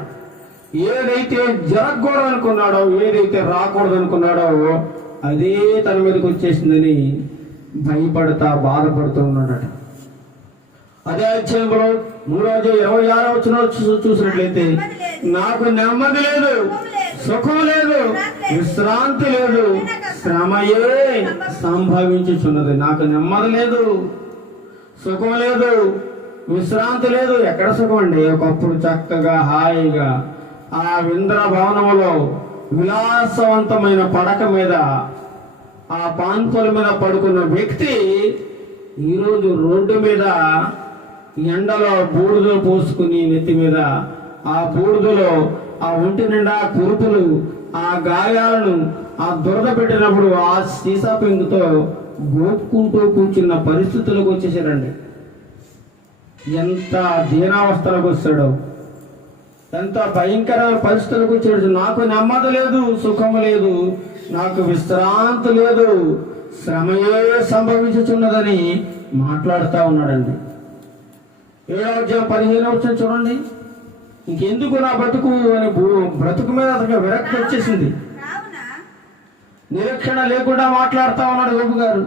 ఏదైతే జరగకూడదు అనుకున్నాడో, ఏదైతే రాకూడదు అనుకున్నాడో అదే తన మీదకి వచ్చేసిందని భయపడతా బాధపడుతూ ఉన్నాడట. అదే అధ్యాయంలో 3:26 చూసినట్లయితే, నాకు నెమ్మది లేదు, సుఖం లేదు, విశ్రాంతి లేదు, శ్రమయే సంభవించుచున్నది. నాకు నెమ్మది లేదు, సుఖం లేదు, విశ్రాంతి లేదు. ఎక్కడ సుఖం అండి? ఒకప్పుడు చక్కగా హాయిగా ఆ ఇంద్ర భవనంలో విలాసవంతమైన పడక మీద, ఆ పాన్పుల మీద పడుకున్న వ్యక్తి ఈరోజు రోడ్డు మీద ఎండలో బూడిదలు పోసుకుని నెత్తి మీద, ఆ బూడిదలో ఆ ఒంటి నిండా కురుపులు, ఆ గాయాలను ఆ దురద పెట్టినప్పుడు ఆ సీసా పెంకుతో గోపుకుంటూ కూర్చున్న పరిస్థితులకు వచ్చేసారండి. ఎంత దీనావస్థలకు వస్తాడో, ఎంత భయంకరమైన పరిస్థితులకు వచ్చాడు. నాకు నెమ్మది లేదు, సుఖము లేదు, నాకు విశ్రాంతి లేదు, శ్రమయే సంభవించుచున్నదని మాట్లాడుతూ ఉన్నాడండి. 7:15 చూడండి. ఇంకెందుకు నా బ్రతుకు అని బ్రతుకు మీద అతనికి విరక్తి వచ్చేసింది. నిరీక్షణ లేకుండా మాట్లాడుతూ ఉన్నాడు యోబు గారు.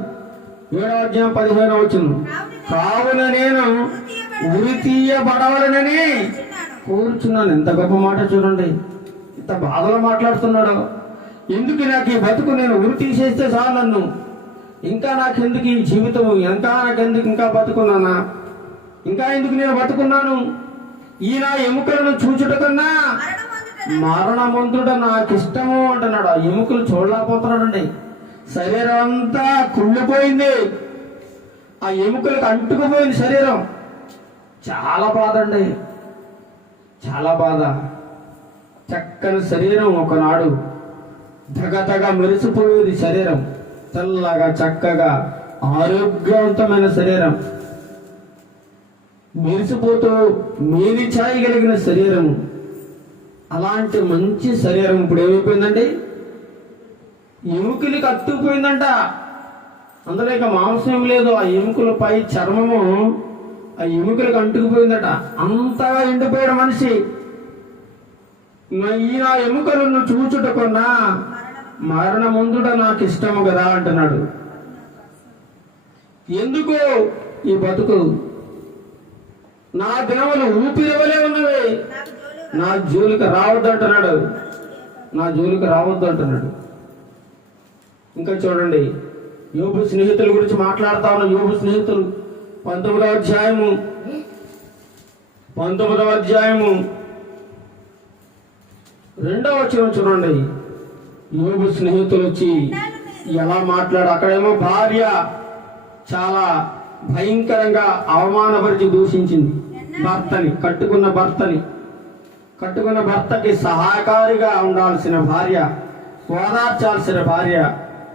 7:15 కావున నేను ఉరి తీయబడవలనని కూర్చున్నాను. ఎంత గొప్ప మాట చూడండి, ఇంత బాధలో మాట్లాడుతున్నాడు. ఎందుకు నాకు ఈ బతుకు, నేను ఉరి తీసేస్తే చాలు నన్ను, ఇంకా నాకెందుకు ఈ జీవితం, నాకెందుకు ఇంకా బతుకున్నానా, ఇంకా ఎందుకు నేను బతుకున్నాను, ఈయన ఎముకలను చూచుట కన్నా మరణమంతుడ నాకు ఇష్టము అంటున్నాడు. ఆ ఎముకలు చూడలేకపోతున్నాడండి. శరీరం అంతా కుళ్ళిపోయింది, ఆ ఎముకలకు అంటుకుపోయింది శరీరం. చాలా బాధ అండి, చాలా బాధ. చక్కని శరీరం ఒకనాడు దగదగ మెరిసిపోయేది శరీరం, తెల్లగా చక్కగా ఆరోగ్యవంతమైన శరీరం, మెరిసిపోతూ మేలి ఛాయి కలిగిన శరీరం. అలాంటి మంచి శరీరం ఇప్పుడు ఏమైపోయిందండి? ఎముకలకి అట్టుకుపోయిందంట. అందులో ఇక మాంసం లేదు, ఆ ఎముకలపై చర్మము ఆ ఎముకలకు అంటుకుపోయిందట. అంతగా ఎండిపోయాడు మనిషి. ఈయన ఎముకలను చూచుటకున్నా మరణముందుట నాకు ఇష్టము కదా అంటున్నాడు. ఎందుకు ఈ బతుకు? నా దినములు ఊపిరివలే ఉన్నవి, నా జోలికి రావద్దు అంటున్నాడు, నా జోలికి రావద్దు అంటున్నాడు. ఇంకా చూడండి, యోబు స్నేహితుల గురించి మాట్లాడుతా ఉన్న యోబు స్నేహితులు 19వ అధ్యాయము 2వ వచనం చూడండి. యోబు స్నేహితులు వచ్చి ఎలా మాట్లాడు. అక్కడేమో భార్య చాలా భయంకరంగా అవమానపరిచి దూషించింది భర్తని, కట్టుకున్న భర్తకి సహాయకారిగా ఉండాల్సిన భార్య, ఓదార్చాల్సిన భార్య,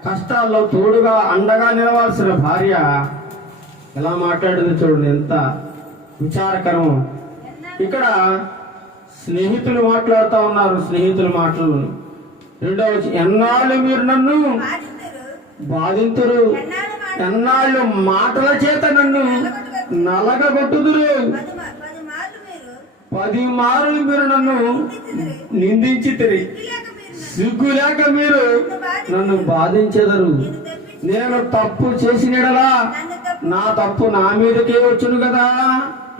కష్టాల్లో తోడుగా అండగా నిలవాల్సిన భార్య ఎలా మాట్లాడింది చూడండి, ఎంత విచారకరమో. ఇక్కడ స్నేహితులు మాట్లాడుతూ ఉన్నారు. స్నేహితుల మాటలు 2వ ఎన్నాళ్ళు మీరు నన్ను బాధింతురు, ఎన్నాళ్ళు మాటల చేత నన్ను నలగగొట్టుదురు, 10 మార్లు మీరు నన్ను నిందించి సిగ్గు లేక మీరు నన్ను బాధించెదరు. నేను తప్పు చేసినడలా నా తప్పు నా మీదకే వచ్చును కదా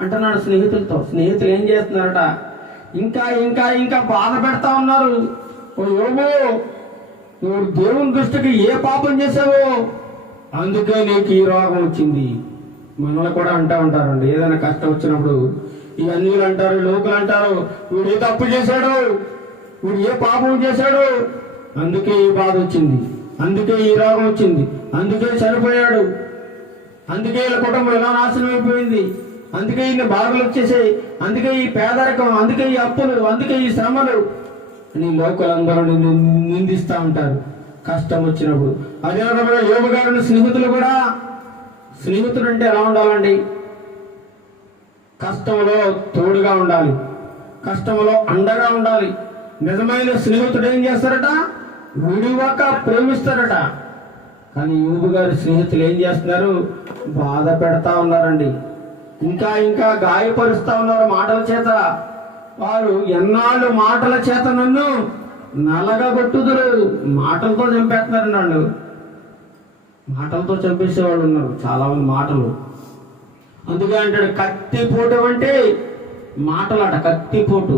అంటున్నాడు స్నేహితులతో. స్నేహితులు ఏం చేస్తున్నారట? ఇంకా ఇంకా ఇంకా బాధ పెడతా ఉన్నారు. ఓ యోబు, నువ్వు దేవుని దృష్టికి ఏ పాపం చేసావో అందుకే నీకు ఈ రోగం వచ్చింది. మనల్ని కూడా అంటూ ఉంటారండి, ఏదైనా కష్టం వచ్చినప్పుడు ఈ అన్యులు అంటారు, లోకులు అంటారు, వీడు ఏ తప్పు చేశాడు, వీడు ఏ పాపం చేశాడు, అందుకే ఈ బాధ వచ్చింది, అందుకే ఈ రోగం వచ్చింది, అందుకే చనిపోయాడు, అందుకే వీళ్ళ కుటుంబం ఎలా నాశనం అయిపోయింది, అందుకే ఇన్ని బాధలు వచ్చేసాయి, అందుకే ఈ పేదరికం, అందుకే ఈ అప్పులు, అందుకే ఈ శ్రమలు అని లోకలందరూ నిందిస్తూ ఉంటారు కష్టం వచ్చినప్పుడు. అదే విధంగా యోబు గారిని స్నేహితులు కూడా, స్నేహితుడు అంటే ఎలా ఉండాలండి? కష్టంలో తోడుగా ఉండాలి, కష్టంలో అండగా ఉండాలి. నిజమైన స్నేహితుడు ఏం చేస్తారట? విడివక ప్రేమిస్తారట. కానీ యోబు గారి స్నేహితులు ఏం చేస్తున్నారు? బాధ పెడతా ఉన్నారండి, ఇంకా ఇంకా గాయపరుస్తా ఉన్నారు మాటల చేత. వారు ఎన్నాళ్ళు మాటల చేత నన్ను నలగగొట్టుదురు, మాటలతో చంపేస్తున్నారండి వాళ్ళు. మాటలతో చంపేసేవాళ్ళు ఉన్నారు చాలా మంది, మాటలు. అందుకే అంటాడు కత్తిపోటు అంటే మాటలట, కత్తిపోటు.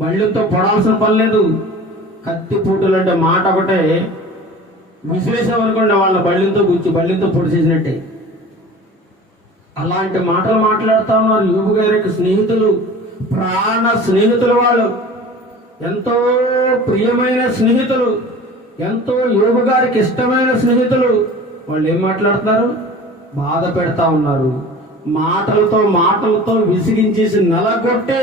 బళ్ళతో పొడాల్సిన పని లేదు. కత్తిపోటులు అంటే మాట ఒకటే విసిరేసామనుకోండి, వాళ్ళ బళ్ళతో పొడి చేసినట్టే. అలాంటి మాటలు మాట్లాడుతూ ఉన్నారు యోబు గారికి స్నేహితులు, ప్రాణ స్నేహితులు. వాళ్ళు ఎంతో ప్రియమైన స్నేహితులు, ఎంతో యోబు గారికి ఇష్టమైన స్నేహితులు. వాళ్ళు ఏం మాట్లాడుతున్నారు? బాధ పెడతా ఉన్నారు, మాటలతో విసిగించేసి నలగొట్టి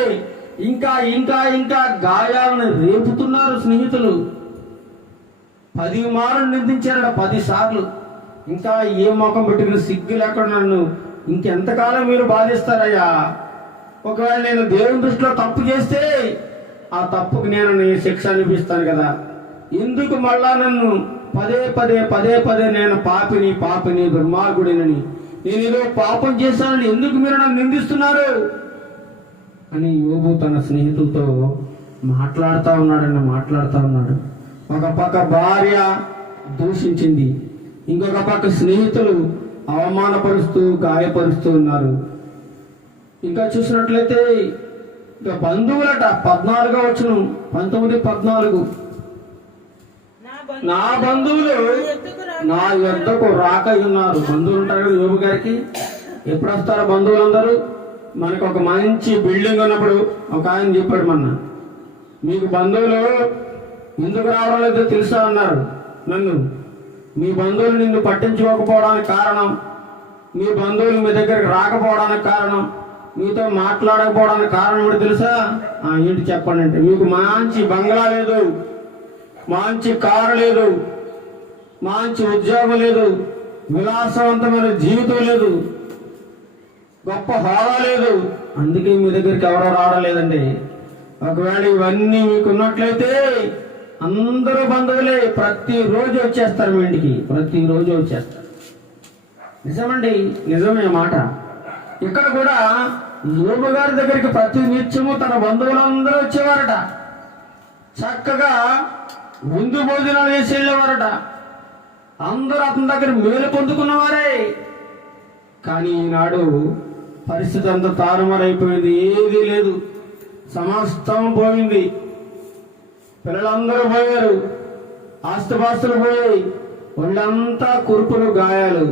ఇంకా ఇంకా ఇంకా గాయాలను రేపుతున్నారు స్నేహితులు. 10 మార్లు నిందించారట, 10 సార్లు. ఇంకా ఏ ముఖం పెట్టుకుని సిగ్గు లేకుండా నన్ను ఇంకెంతకాలం మీరు బాధిస్తారయ్యా? ఒకవేళ నేను దేవుని దృష్టిలో తప్పు చేస్తే ఆ తప్పుకు నేను శిక్ష అనిపిస్తాను కదా, ఎందుకు మళ్ళా నన్ను పదే పదే నేను పాపిని దుర్మార్గుడినని, నేను ఏదో పాపం చేశానని ఎందుకు మీరు నన్ను నిందిస్తున్నారు అని యోబు తన స్నేహితులతో మాట్లాడుతూ ఉన్నాడు. ఒక పక్క భార్య దూషించింది, ఇంకొక పక్క స్నేహితులు అవమానపరుస్తూ గాయపరుస్తూ ఉన్నారు. ఇంకా చూసినట్లయితే ఇక బంధువులట 14వ వచనం, 19:14. నా బంధువులు నా యొద్దకు రాక ఉన్నారు. బంధువులు ఉంటారు కదా యోబు గారికి. ఎప్పుడు వస్తారో బంధువులందరూ? మనకు ఒక మంచి బిల్డింగ్ ఉన్నప్పుడు ఒక ఆయన చెప్పాడు, మీకు బంధువులు ఎందుకు రావడం లేదో తెలుసా అన్నారు నన్ను. మీ బంధువులు నిన్ను పట్టించుకోకపోవడానికి కారణం, మీ బంధువులు మీ దగ్గరికి రాకపోవడానికి కారణం, మీతో మాట్లాడకపోవడానికి కారణం ఏంటి తెలుసా? ఏంటి చెప్పండి అంటే, మీకు మంచి బంగ్లా లేదు, మంచి కారు లేదు, మంచి ఉద్యోగం లేదు, విలాసవంతమైన జీవితం లేదు, గొప్ప హోదా లేదు, అందుకే మీ దగ్గరికి ఎవరో రావడం లేదండి. ఒకవేళ ఇవన్నీ మీకు ఉన్నట్లయితే అందరూ బంధువులే ప్రతిరోజు వచ్చేస్తారు మీ ఇంటికి, ప్రతిరోజు వచ్చేస్తారు. నిజమండి, నిజమే మాట. ఇక్కడ కూడా యోబు గారి దగ్గరికి ప్రతి నిత్యము తన బంధువులందరూ వచ్చేవారట. చక్కగా విందు భోజనాలు వేసి వెళ్ళేవారట. అందరూ అతని దగ్గర మేలు పొందుకున్నవారే. కానీ ఈనాడు పరిస్థితి అంతా తారుమారైపోయింది, ఏదీ లేదు, సమస్తం పోయింది. పిల్లలందరూ పోయారు, ఆస్తిపాస్తులు పోయాయి, ఒళ్ళంతా కురుపులు గాయాలు.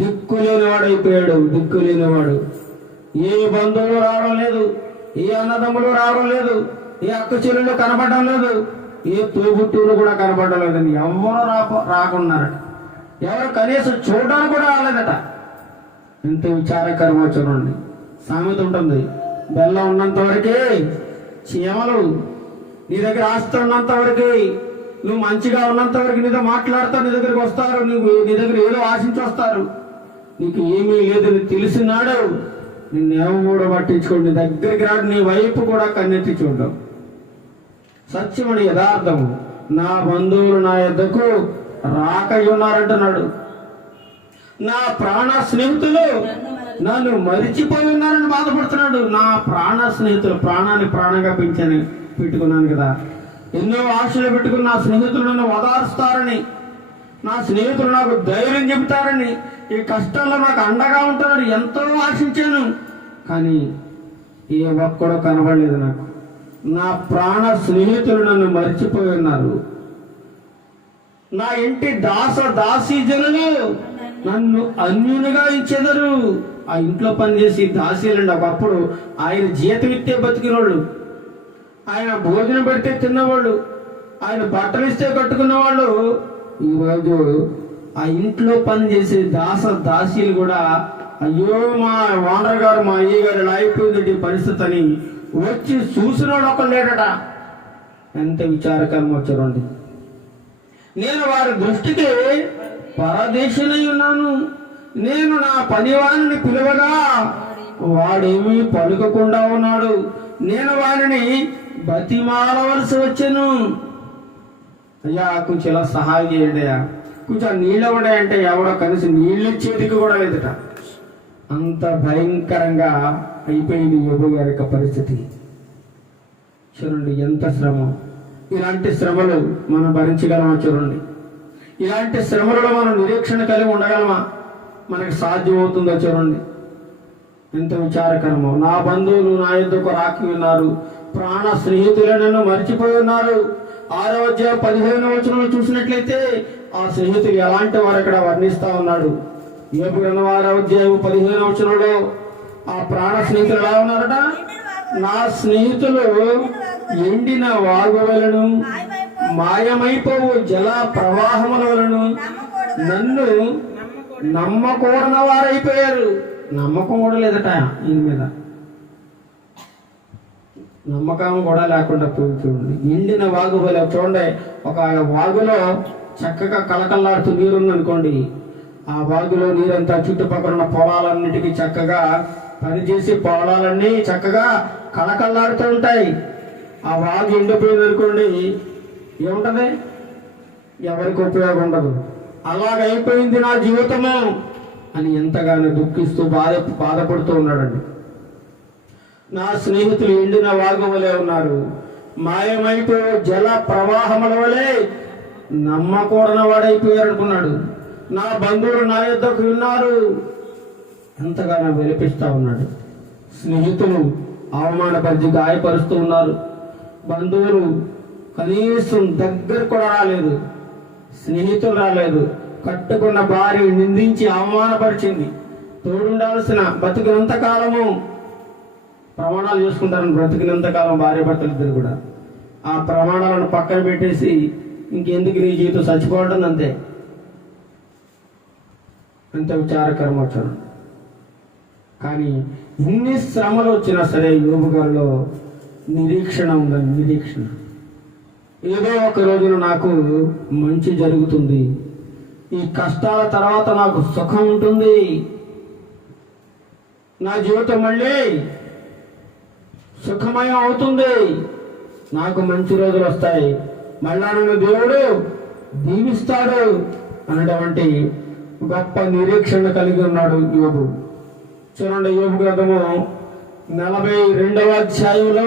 దిక్కులేనివాడైపోయాడు, దిక్కులేనివాడు. ఏ బంధువులు రావడం లేదు, ఏ అన్నదమ్ములు రావడం లేదు, ఏ అక్క చెల్లెళ్ళు కనపడడం లేదు, ఏ తోబుట్టూరు కూడా కనపడడం లేదని ఎవరు రాకున్నారట. ఎవరు కనీసం చూడడానికి కూడా రాలేదట. ఎంత విచారకరమో చూడండి. సామెత ఉంటుంది, బెల్లం ఉన్నంత వరకే చీమలు, నీ దగ్గర ఆస్తి ఉన్నంత వరకు, నువ్వు మంచిగా ఉన్నంత వరకు నీతో మాట్లాడుతావు, నీ దగ్గరికి వస్తారు, నీ దగ్గర ఏదో ఆశించి వస్తారు. నీకు ఏమీ లేదని తెలిసినాడు నిన్నేమో పట్టించుకోండి, నీ దగ్గరికి రాడు, నీ వైపు కూడా కన్నెత్తి చూడడం. సత్యమని యథార్థము. నా బంధువులు నా యొద్దకు రాక ఉన్నారంటున్నాడు. నా ప్రాణ స్నేహితులు నన్ను మరిచిపోయి ఉన్నారని బాధపడుతున్నాడు. నా ప్రాణ స్నేహితులు, ప్రాణాన్ని ప్రాణంగా పెట్టుకున్నాను కదా, ఎన్నో ఆశలు పెట్టుకుని నా స్నేహితులు నన్ను ఓదారుస్తారని, నా స్నేహితులు నాకు ధైర్యం చెబుతారని, ఈ కష్టంలో నాకు అండగా ఉంటారని ఎంతో ఆశించాను. కానీ ఏ ఒక్కడో కనబడలేదు నాకు. నా ప్రాణ స్నేహితులు నన్ను మరిచిపోయి ఉన్నారు. నా ఇంటి దాసీ జనులు నన్ను అన్యునిగా ఇచ్చేదరు. ఆ ఇంట్లో పనిచేసి దాసీలండి. ఒకప్పుడు ఆయన జీతం ఇస్తే బతికినోళ్ళు, ఆయన భోజనం పెడితే తిన్నవాళ్ళు, ఆయన బట్టలు ఇస్తే కట్టుకున్నవాళ్ళు. ఈరోజు ఆ ఇంట్లో పనిచేసే దాసీలు కూడా అయ్యో మా ఓనర్ గారు, మా అయ్య గారు ఇలా అయిపోయింది పరిస్థితి అని వచ్చి చూసినోడు ఒకళ్ళు లేడట. ఎంత విచారకరం వచ్చారండి. నేను వారి దృష్టికి పరదేశులై ఉన్నాను. నేను నా పనివాణిని పిలువగా వాడేమీ పలుకకుండా ఉన్నాడు. నేను వారిని బతిమాలవలసి వచ్చాను. అయ్యా కొంచెం ఇలా సహాయం చేయండి అయ్యా, కొంచెం నీళ్ళు ఇవ్వడే అంటే ఎవడో కనీసం నీళ్ళు ఇచ్చేదికి కూడా లేదట. అంత భయంకరంగా అయిపోయింది యోబు గారి యొక్క పరిస్థితి. చూడండి ఎంత శ్రమ. ఇలాంటి శ్రమలు మనం భరించగలమా? చూడండి, ఇలాంటి శ్రమలలో మనం నిరీక్షణ కలిగి ఉండగలమా? మనకి సాధ్యమవుతుందో? చూడండి ఎంత విచారకరమో. నా బంధువులు నా యొద్దకు రాకి ఉన్నారు, ప్రాణ స్నేహితులను మర్చిపోయి ఉన్నారు. 6వ అధ్యాయం 15వ వచనంలో చూసినట్లయితే ఆ స్నేహితులు ఎలాంటి వారు అక్కడ వర్ణిస్తా ఉన్నాడు. యోబు గ్రంథం 6వ అధ్యాయం 15వ వచనంలో ఆ ప్రాణ స్నేహితులు ఎలా ఉన్నారట? నా స్నేహితులు ఎండిన వాగువలను, మాయమైపోవు జల ప్రవాహముల వలను నన్ను నమ్మకూడన వారైపోయారు. నమ్మకం కూడా లేదట ఈయన మీద, నమ్మకం కూడా లేకుండా పోయి. చూడండి ఎండిన వాగు వలె. చూడండి, ఒక వాగులో చక్కగా కలకల్లాడుతూ నీరుందనుకోండి, ఆ వాగులో నీరంతా చుట్టుపక్కల ఉన్న పొలాలన్నిటికీ చక్కగా పనిచేసి పొలాలన్నీ చక్కగా కలకల్లాడుతూ ఉంటాయి. ఆ వాగు ఎండిపోయింది అనుకోండి, ఏముంటది? ఎవరికి ఉపయోగం ఉండదు. అలాగైపోయింది నా జీవితము అని ఎంతగానో దుఃఖిస్తూ బాధపడుతూ ఉన్నాడండి. నా స్నేహితులు ఎండిన వాగు వలె ఉన్నారు, మాయమైపోయే జల ప్రవాహముల వలె నమ్మకూడని వాడైపోయారు అనుకున్నాడు. నా బంధువులు నా యొద్దకు ఉన్నారు, ఎంతగానో విలపిస్తా ఉన్నాడు. స్నేహితులు అవమానపరిచి గాయపరుస్తూ ఉన్నారు. బంధువులు కనీసం దగ్గర కూడా రాలేదు, స్నేహితులు రాలేదు. కట్టుకున్న భార్య నిందించి అవమానపరిచింది. తోడుండాల్సిన బతికినంత కాలము ప్రమాణాలు చేసుకుంటారని, బ్రతికినంత కాలం భార్య భర్తలు ఇద్దరు కూడా ఆ ప్రమాణాలను పక్కన పెట్టేసి ఇంకెందుకు నీ జీవితం చచ్చిపోవడం అంతే. అంత విచారకరం వచ్చాను. కానీ ఇన్ని శ్రమలు వచ్చినా సరే యోబు గారిలో నిరీక్షణ ఉందండి. నిరీక్షణ, ఏదో ఒక రోజున నాకు మంచి జరుగుతుంది, ఈ కష్టాల తర్వాత నాకు సుఖం ఉంటుంది, నా జీవితం మళ్ళీ సుఖమయం అవుతుంది, నాకు మంచి రోజులు వస్తాయి, మళ్ళా నన్ను దేవుడు దీవిస్తాడు అనేటువంటి గొప్ప నిరీక్షణ కలిగి ఉన్నాడు యోబు. చూడండి, యోబు గ్రంథము 42వ అధ్యాయంలో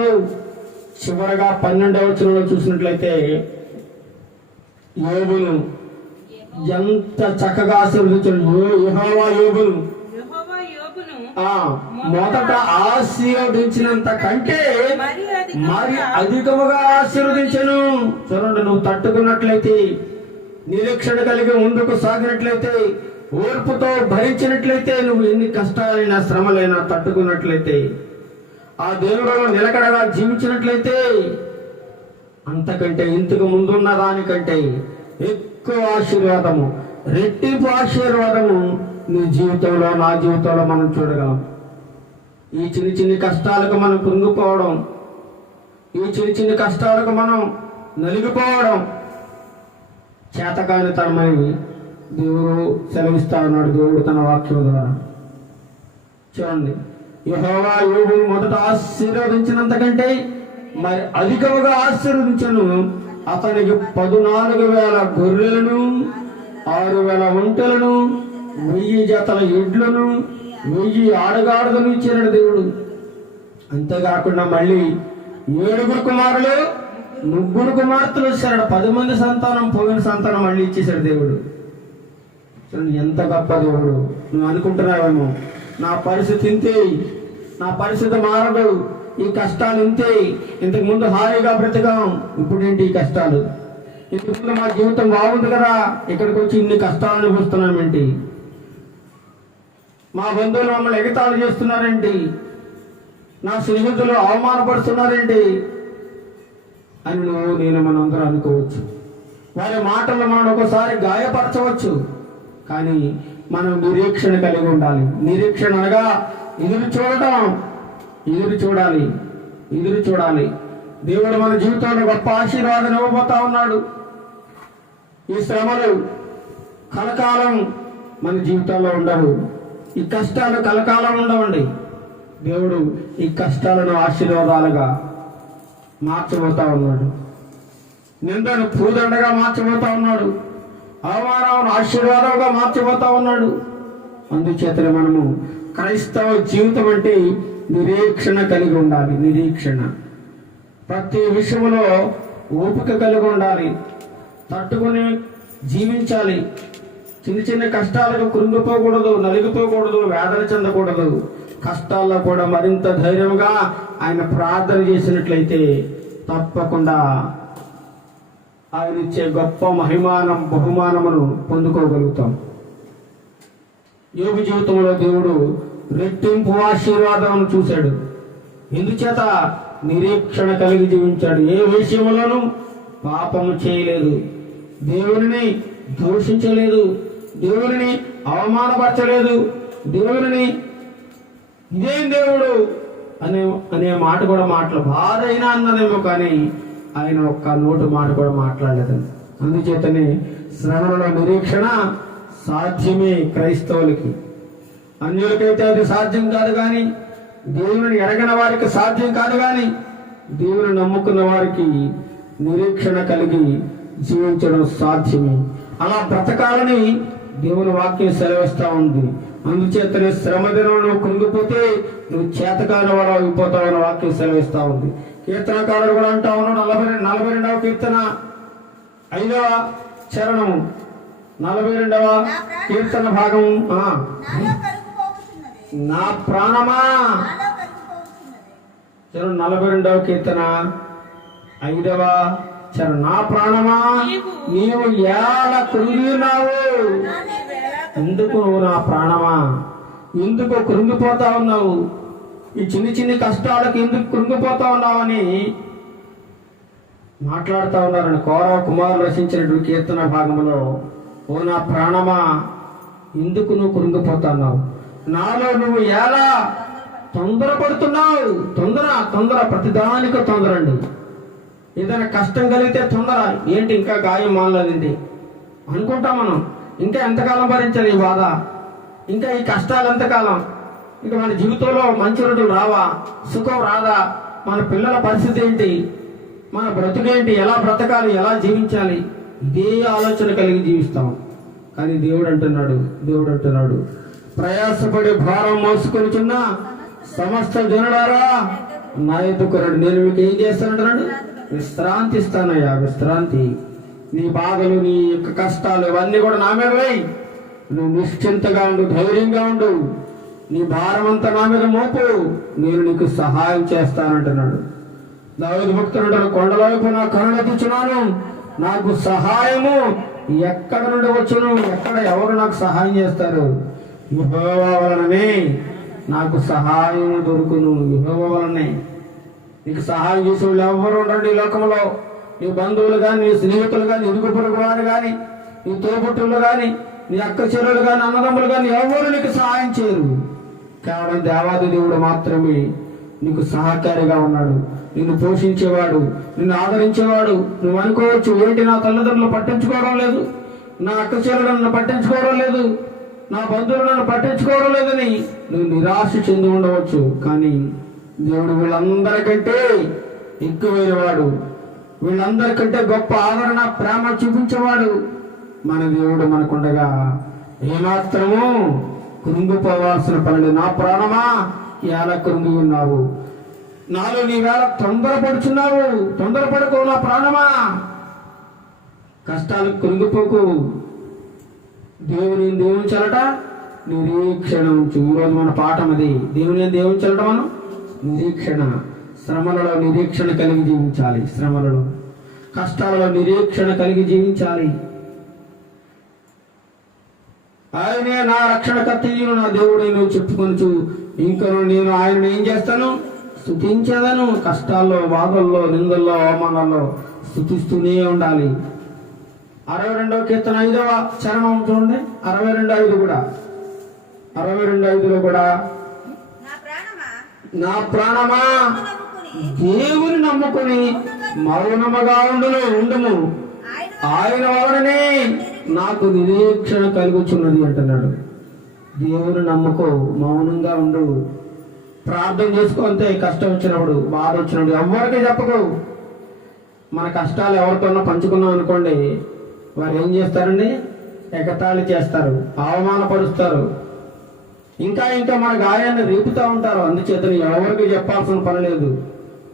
చివరగా 12వ వచనంలో చూసినట్లయితే యోబును ఎంత చక్కగా ఆశీర్వదించాడు. యెహోవా యోబును మొదట ఆశీర్వదించినంత కంటే మరి అధికముగా ఆశీర్వదించను. చూడండి, నువ్వు తట్టుకున్నట్లయితే, నిరీక్షణ కలిగి ముందుకు సాగినట్లయితే, ఓర్పుతో భరించినట్లయితే, నువ్వు ఎన్ని కష్టాలైనా శ్రమలైనా తట్టుకున్నట్లయితే, ఆ దేవుడు నిలకడగా జీవించినట్లయితే, అంతకంటే ఇంతకు ముందున్న దానికంటే ఎక్కువ ఆశీర్వాదము, రెట్టింపు ఆశీర్వాదము నీ జీవితంలో, నా జీవితంలో మనం చూడగలం. ఈ చిన్ని చిన్ని కష్టాలకు మనం కృంగిపోవడం, ఈ చిన్ని చిన్ని కష్టాలకు మనం నలిగిపోవడం చేతకాని తనమని దేవుడు సెలవిస్తా ఉన్నాడు. దేవుడు తన వాక్యం ద్వారా. చూడండి, యెహోవా యోబును మొదట ఆశీర్వదించినంతకంటే మరి అధికముగా ఆశీర్వదించను. అతనికి 14,000 గొర్రెలను, 6,000 ఒంటెలను, 1000 జతల ఎడ్లను, 1000 ఆడగాడులను ఇచ్చాడు దేవుడు. అంతేకాకుండా మళ్ళీ 7 కుమారులు, 3 కుమార్తెలు వచ్చాడు. 10 మంది సంతానం, పోయిన సంతానం మళ్ళీ ఇచ్చేశాడు దేవుడు. ఎంత గొప్ప దేవుడు. నువ్వు అనుకుంటున్నావేమో, నా పరిస్థితి ఇంతే, నా పరిస్థితి మారదు, ఈ కష్టాలు ఇంతే, ఇంతకు ముందు హాయిగా బ్రతికాం, ఇప్పుడేంటి ఈ కష్టాలు? ఇంతకుముందు మా జీవితం బాగుంది కదా, ఇక్కడికి వచ్చి ఇన్ని కష్టాలు అనిపిస్తున్నామేంటి, మా బంధువులు మమ్మల్ని ఎగతాళి చేస్తున్నారేంటి, నా స్నేహితులు అవమానపడుతున్నారేంటి అని నేను మనందరూ అనుకోవచ్చు. వారి మాటలు మనం ఒకసారి గాయపరచవచ్చు. కానీ మనం నిరీక్షణ కలిగి ఉండాలి. నిరీక్షణ అనగా ఎదురు చూడటం, ఎదురు చూడాలి. దేవుడు మన జీవితంలో గొప్ప ఆశీర్వాదం ఇవ్వబోతా ఉన్నాడు. ఈ శ్రమలు కలకాలం మన జీవితంలో ఉండవు, ఈ కష్టాలు కలకాలం ఉండవండి. దేవుడు ఈ కష్టాలను ఆశీర్వాదాలుగా మార్చబోతా ఉన్నాడు. నిందను పూదండగా మార్చబోతా ఉన్నాడు. అవమానం ఆశీర్వాదంగా మార్చబోతా ఉన్నాడు. అందుచేతనే మనము క్రైస్తవ జీవితం అంటే నిరీక్షణ కలిగి ఉండాలి. నిరీక్షణ ప్రతి విషయంలో ఓపిక కలిగి ఉండాలి. తట్టుకొని జీవించాలి. చిన్న చిన్న కష్టాలకు కృంగిపోకూడదు, నలిగిపోకూడదు, వేదన చెందకూడదు. కష్టాల్లో కూడా మరింత ధైర్యంగా ఆయన ప్రార్థన చేసినట్లయితే తప్పకుండా ఆయన ఇచ్చే గొప్ప బహుమానమును పొందుకోగలుగుతాం. యోబు జీవితంలో దేవుడు రెట్టింపు ఆశీర్వాదం చూశాడు. ఎందుచేత నిరీక్షణ కలిగి జీవించాడు. ఏ విషయంలోనూ పాపము చేయలేదు, దేవుని దూషించలేదు, దేవుని అవమానపరచలేదు, దేవుని ఇదేం దేవుడు అనే మాట కూడా బాధైనా అన్నదేమో, కానీ ఆయన ఒక్క నోటు మాట కూడా మాట్లాడలేదండి. అందుచేతనే శ్రమలలో నిరీక్షణ సాధ్యమే క్రైస్తవులకి. అన్యులకైతే అది సాధ్యం కాదు, కానీ దేవుని ఎరగని వారికి సాధ్యం కాదు, కానీ దేవుని నమ్ముకున్న వారికి నిరీక్షణ కలిగి జీవించడం సాధ్యమే. అలా బ్రతకాలని దేవుని వాక్యం సెలవిస్తా ఉంది. అందుచేతనే శ్రమ దినం నువ్వు కృంగిపోతే నువ్వు చేతకాని వాడు అయిపోతావని వాక్యం సెలవిస్తా ఉంది. కీర్తనకారుడు కూడా అంటా ఉన్నాడు, 42వ కీర్తన 5వ చరణము, 42వ కీర్తన భాగం, నా ప్రాణమా, 42వ కీర్తన 5వ చరణం, నా ప్రాణమా నీవు ఎలా కృంగినావు, ఎందుకు నువ్వు నా ప్రాణమా ఎందుకు కృంగిపోతా ఉన్నావు, ఈ చిన్ని చిన్ని కష్టాలకు ఎందుకు కృంగిపోతా ఉన్నావని మాట్లాడుతూ ఉన్నారని కౌరవ కుమారులు రచించినటువంటి కీర్తన భాగంలో, ఓ నా ప్రాణమా ఎందుకు నువ్వు కృంగిపోతున్నావు, నాలో నువ్వు ఎలా తొందరపడుతున్నావు. తొందర ప్రతిదానికి తొందర అండి. ఏదైనా కష్టం కలిగితే తొందర, ఏంటి ఇంకా గాయం మానలేదండి అనుకుంటాం మనం. ఇంకా ఎంతకాలం భరించాలి ఈ బాధ, ఇంకా ఈ కష్టాలు ఎంతకాలం, ఇంకా మన జీవితంలో మంచి రోజులు రావా, సుఖం రాదా, మన పిల్లల పరిస్థితి ఏంటి, మన బ్రతుకేంటి, ఎలా బ్రతకాలి, ఎలా జీవించాలి, ఇదే ఆలోచన కలిగి జీవిస్తాం. కానీ దేవుడు అంటున్నాడు ప్రయాసపడి భారం మోసుకొని చిన్న సమస్త జనులారా నా ఎద్దుకు రండి, నేను మీకు ఏం చేస్తానంటున్నాడు, విశ్రాంతి ఇస్తానయ్యా, విశ్రాంతి. నీ బాధలు, నీ యొక్క కష్టాలు ఇవన్నీ కూడా నా మీద వేయి, నువ్వు నిశ్చింతగా ఉండు, ధైర్యంగా ఉండు, నీ భారం అంతా నా మీద మోపు, నేను నీకు సహాయం చేస్తానంటున్నాడు. దావీదు భక్తుడు అంటాడు, కొండల వైపు నా కరుణెత్తుచున్నాను, నాకు సహాయము ఎక్కడ నుండి వచ్చును, ఎవరు నాకు సహాయం చేస్తారు, యెహోవా వలననే నాకు సహాయం దొరుకును. యెహోవా వలనే. నీకు సహాయం చేసే వాళ్ళు ఎవరు ఉండండి ఈ లోకంలో. నీ బంధువులు కానీ, నీ స్నేహితులు కానీ, ఇరుగు పొరుగు వారు కానీ, నీ తోబుట్టులు కానీ, నీ అక్క చెల్లెలు కానీ, అన్నదమ్ములు కానీ ఎవరు నీకు సహాయం చేయరు. కేవలం దేవాది దేవుడు మాత్రమే నీకు సహకారిగా ఉన్నాడు, నిన్ను పోషించేవాడు, నిన్ను ఆదరించేవాడు. నువ్వు అనుకోవచ్చు, ఏంటి నా తల్లిదండ్రులు పట్టించుకోవడం లేదు, నా అక్క చెల్లెలు నన్ను పట్టించుకోవడం లేదు, నా బంధువులు నన్ను పట్టించుకోవడం లేదని నువ్వు నిరాశ చెంది ఉండవచ్చు. కానీ దేవుడు వీళ్ళందరికంటే ఎక్కువైన వాడు, వీళ్ళందరికంటే గొప్ప ఆదరణ, ప్రేమ చూపించేవాడు మన దేవుడు మనకుండగా ఏమాత్రము కృంగిపోవాల్సిన పనులు. నా ప్రాణమా ఎలా కృంగి ఉన్నావు, నాలో నీవేళ తొందరపడుచున్నావు, తొందరపడుకో నా ప్రాణమా, కష్టాలకు కృంగిపోకు. దేవుని దేవుంచాలట నిరీక్షణ ఉంచు. ఈరోజు మన పాఠం అది, దేవుని దేవుంచాలట మనం నిరీక్షణ. శ్రమలలో నిరీక్షణ కలిగి జీవించాలి. కష్టాలలో నిరీక్షణ కలిగి జీవించాలి. ఆయనే నా రక్షణకర్తయ్యను, నా దేవుడైన చెప్పుకొనుచు ఇంకా నేను ఆయన ఏం చేస్తాను? స్తుతించదను. కష్టాల్లో, బాధల్లో, నిందల్లో, అవమానాల్లో స్తుతిస్తూనే ఉండాలి. 62వ కీర్తన 5వ చరణం చూడండి. 62:5 కూడా, 62:5లో కూడా, నా ప్రాణమా దేవుని నమ్ముకుని మౌనముగా ఉండుము, ఆయన వలననే నాకు నిరీక్షణ కలుగుచున్నది అంటున్నాడు. దేవుని నమ్ముకో, మౌనంగా ఉండు, ప్రార్థన చేసుకో. అంతే. కష్టం వచ్చినప్పుడు, బాధ వచ్చినప్పుడు ఎవరికి చెప్పకు. మన కష్టాలు ఎవరితోనో పంచుకున్నాం అనుకోండి, వారు ఏం చేస్తారండి? ఎగతాళి చేస్తారు, అవమానపరుస్తారు, ఇంకా ఇంకా మన గాయాన్ని రేపుతూ ఉంటారు. అందుచేత ఎవరికి చెప్పాల్సిన పని లేదు.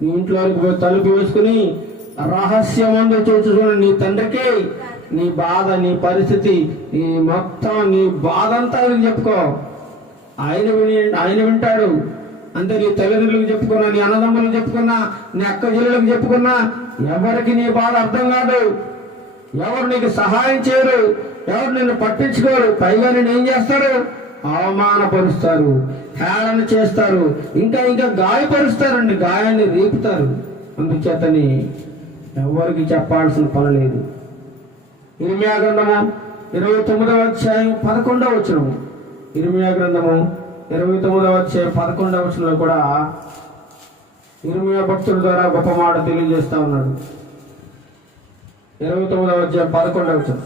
నీ ఇంట్లోకి పోయి తలుపు వేసుకుని రహస్యమందు చూసుకుని నీ తండ్రికి నీ బాధ, నీ పరిస్థితి, నీ మొత్తం నీ బాధ అంతా ఆయనకి చెప్పుకో. ఆయన వింటాడు. అంతే. నీ తల్లిదండ్రులకు చెప్పుకున్నా, నీ అన్నదమ్ములకు చెప్పుకున్నా, నీ అక్క చెల్లెలకు చెప్పుకున్నా ఎవరికి నీ బాధ అర్థం కాదు. ఎవరు నీకు సహాయం చేయరు, ఎవరు నిన్ను పట్టించుకోరు. పైగా నేను ఏం చేస్తారు? అవమానపరుస్తారు, హేళన చేస్తారు, ఇంకా ఇంకా గాయపరుస్తారండి, గాయాన్ని రేపుతారు. అందుచేతని ఎవరికి చెప్పాల్సిన పని లేదు. ఇర్మియా గ్రంథము 29వ అధ్యాయం 11వ వచనము. ఇర్మియా గ్రంథము 29వ అధ్యాయం 11వ వచనంలో కూడా ఇర్మియా భక్తుల ద్వారా గొప్ప మాట తెలియజేస్తా ఉన్నాడు. 29వ అధ్యాయం 11వ వచనం.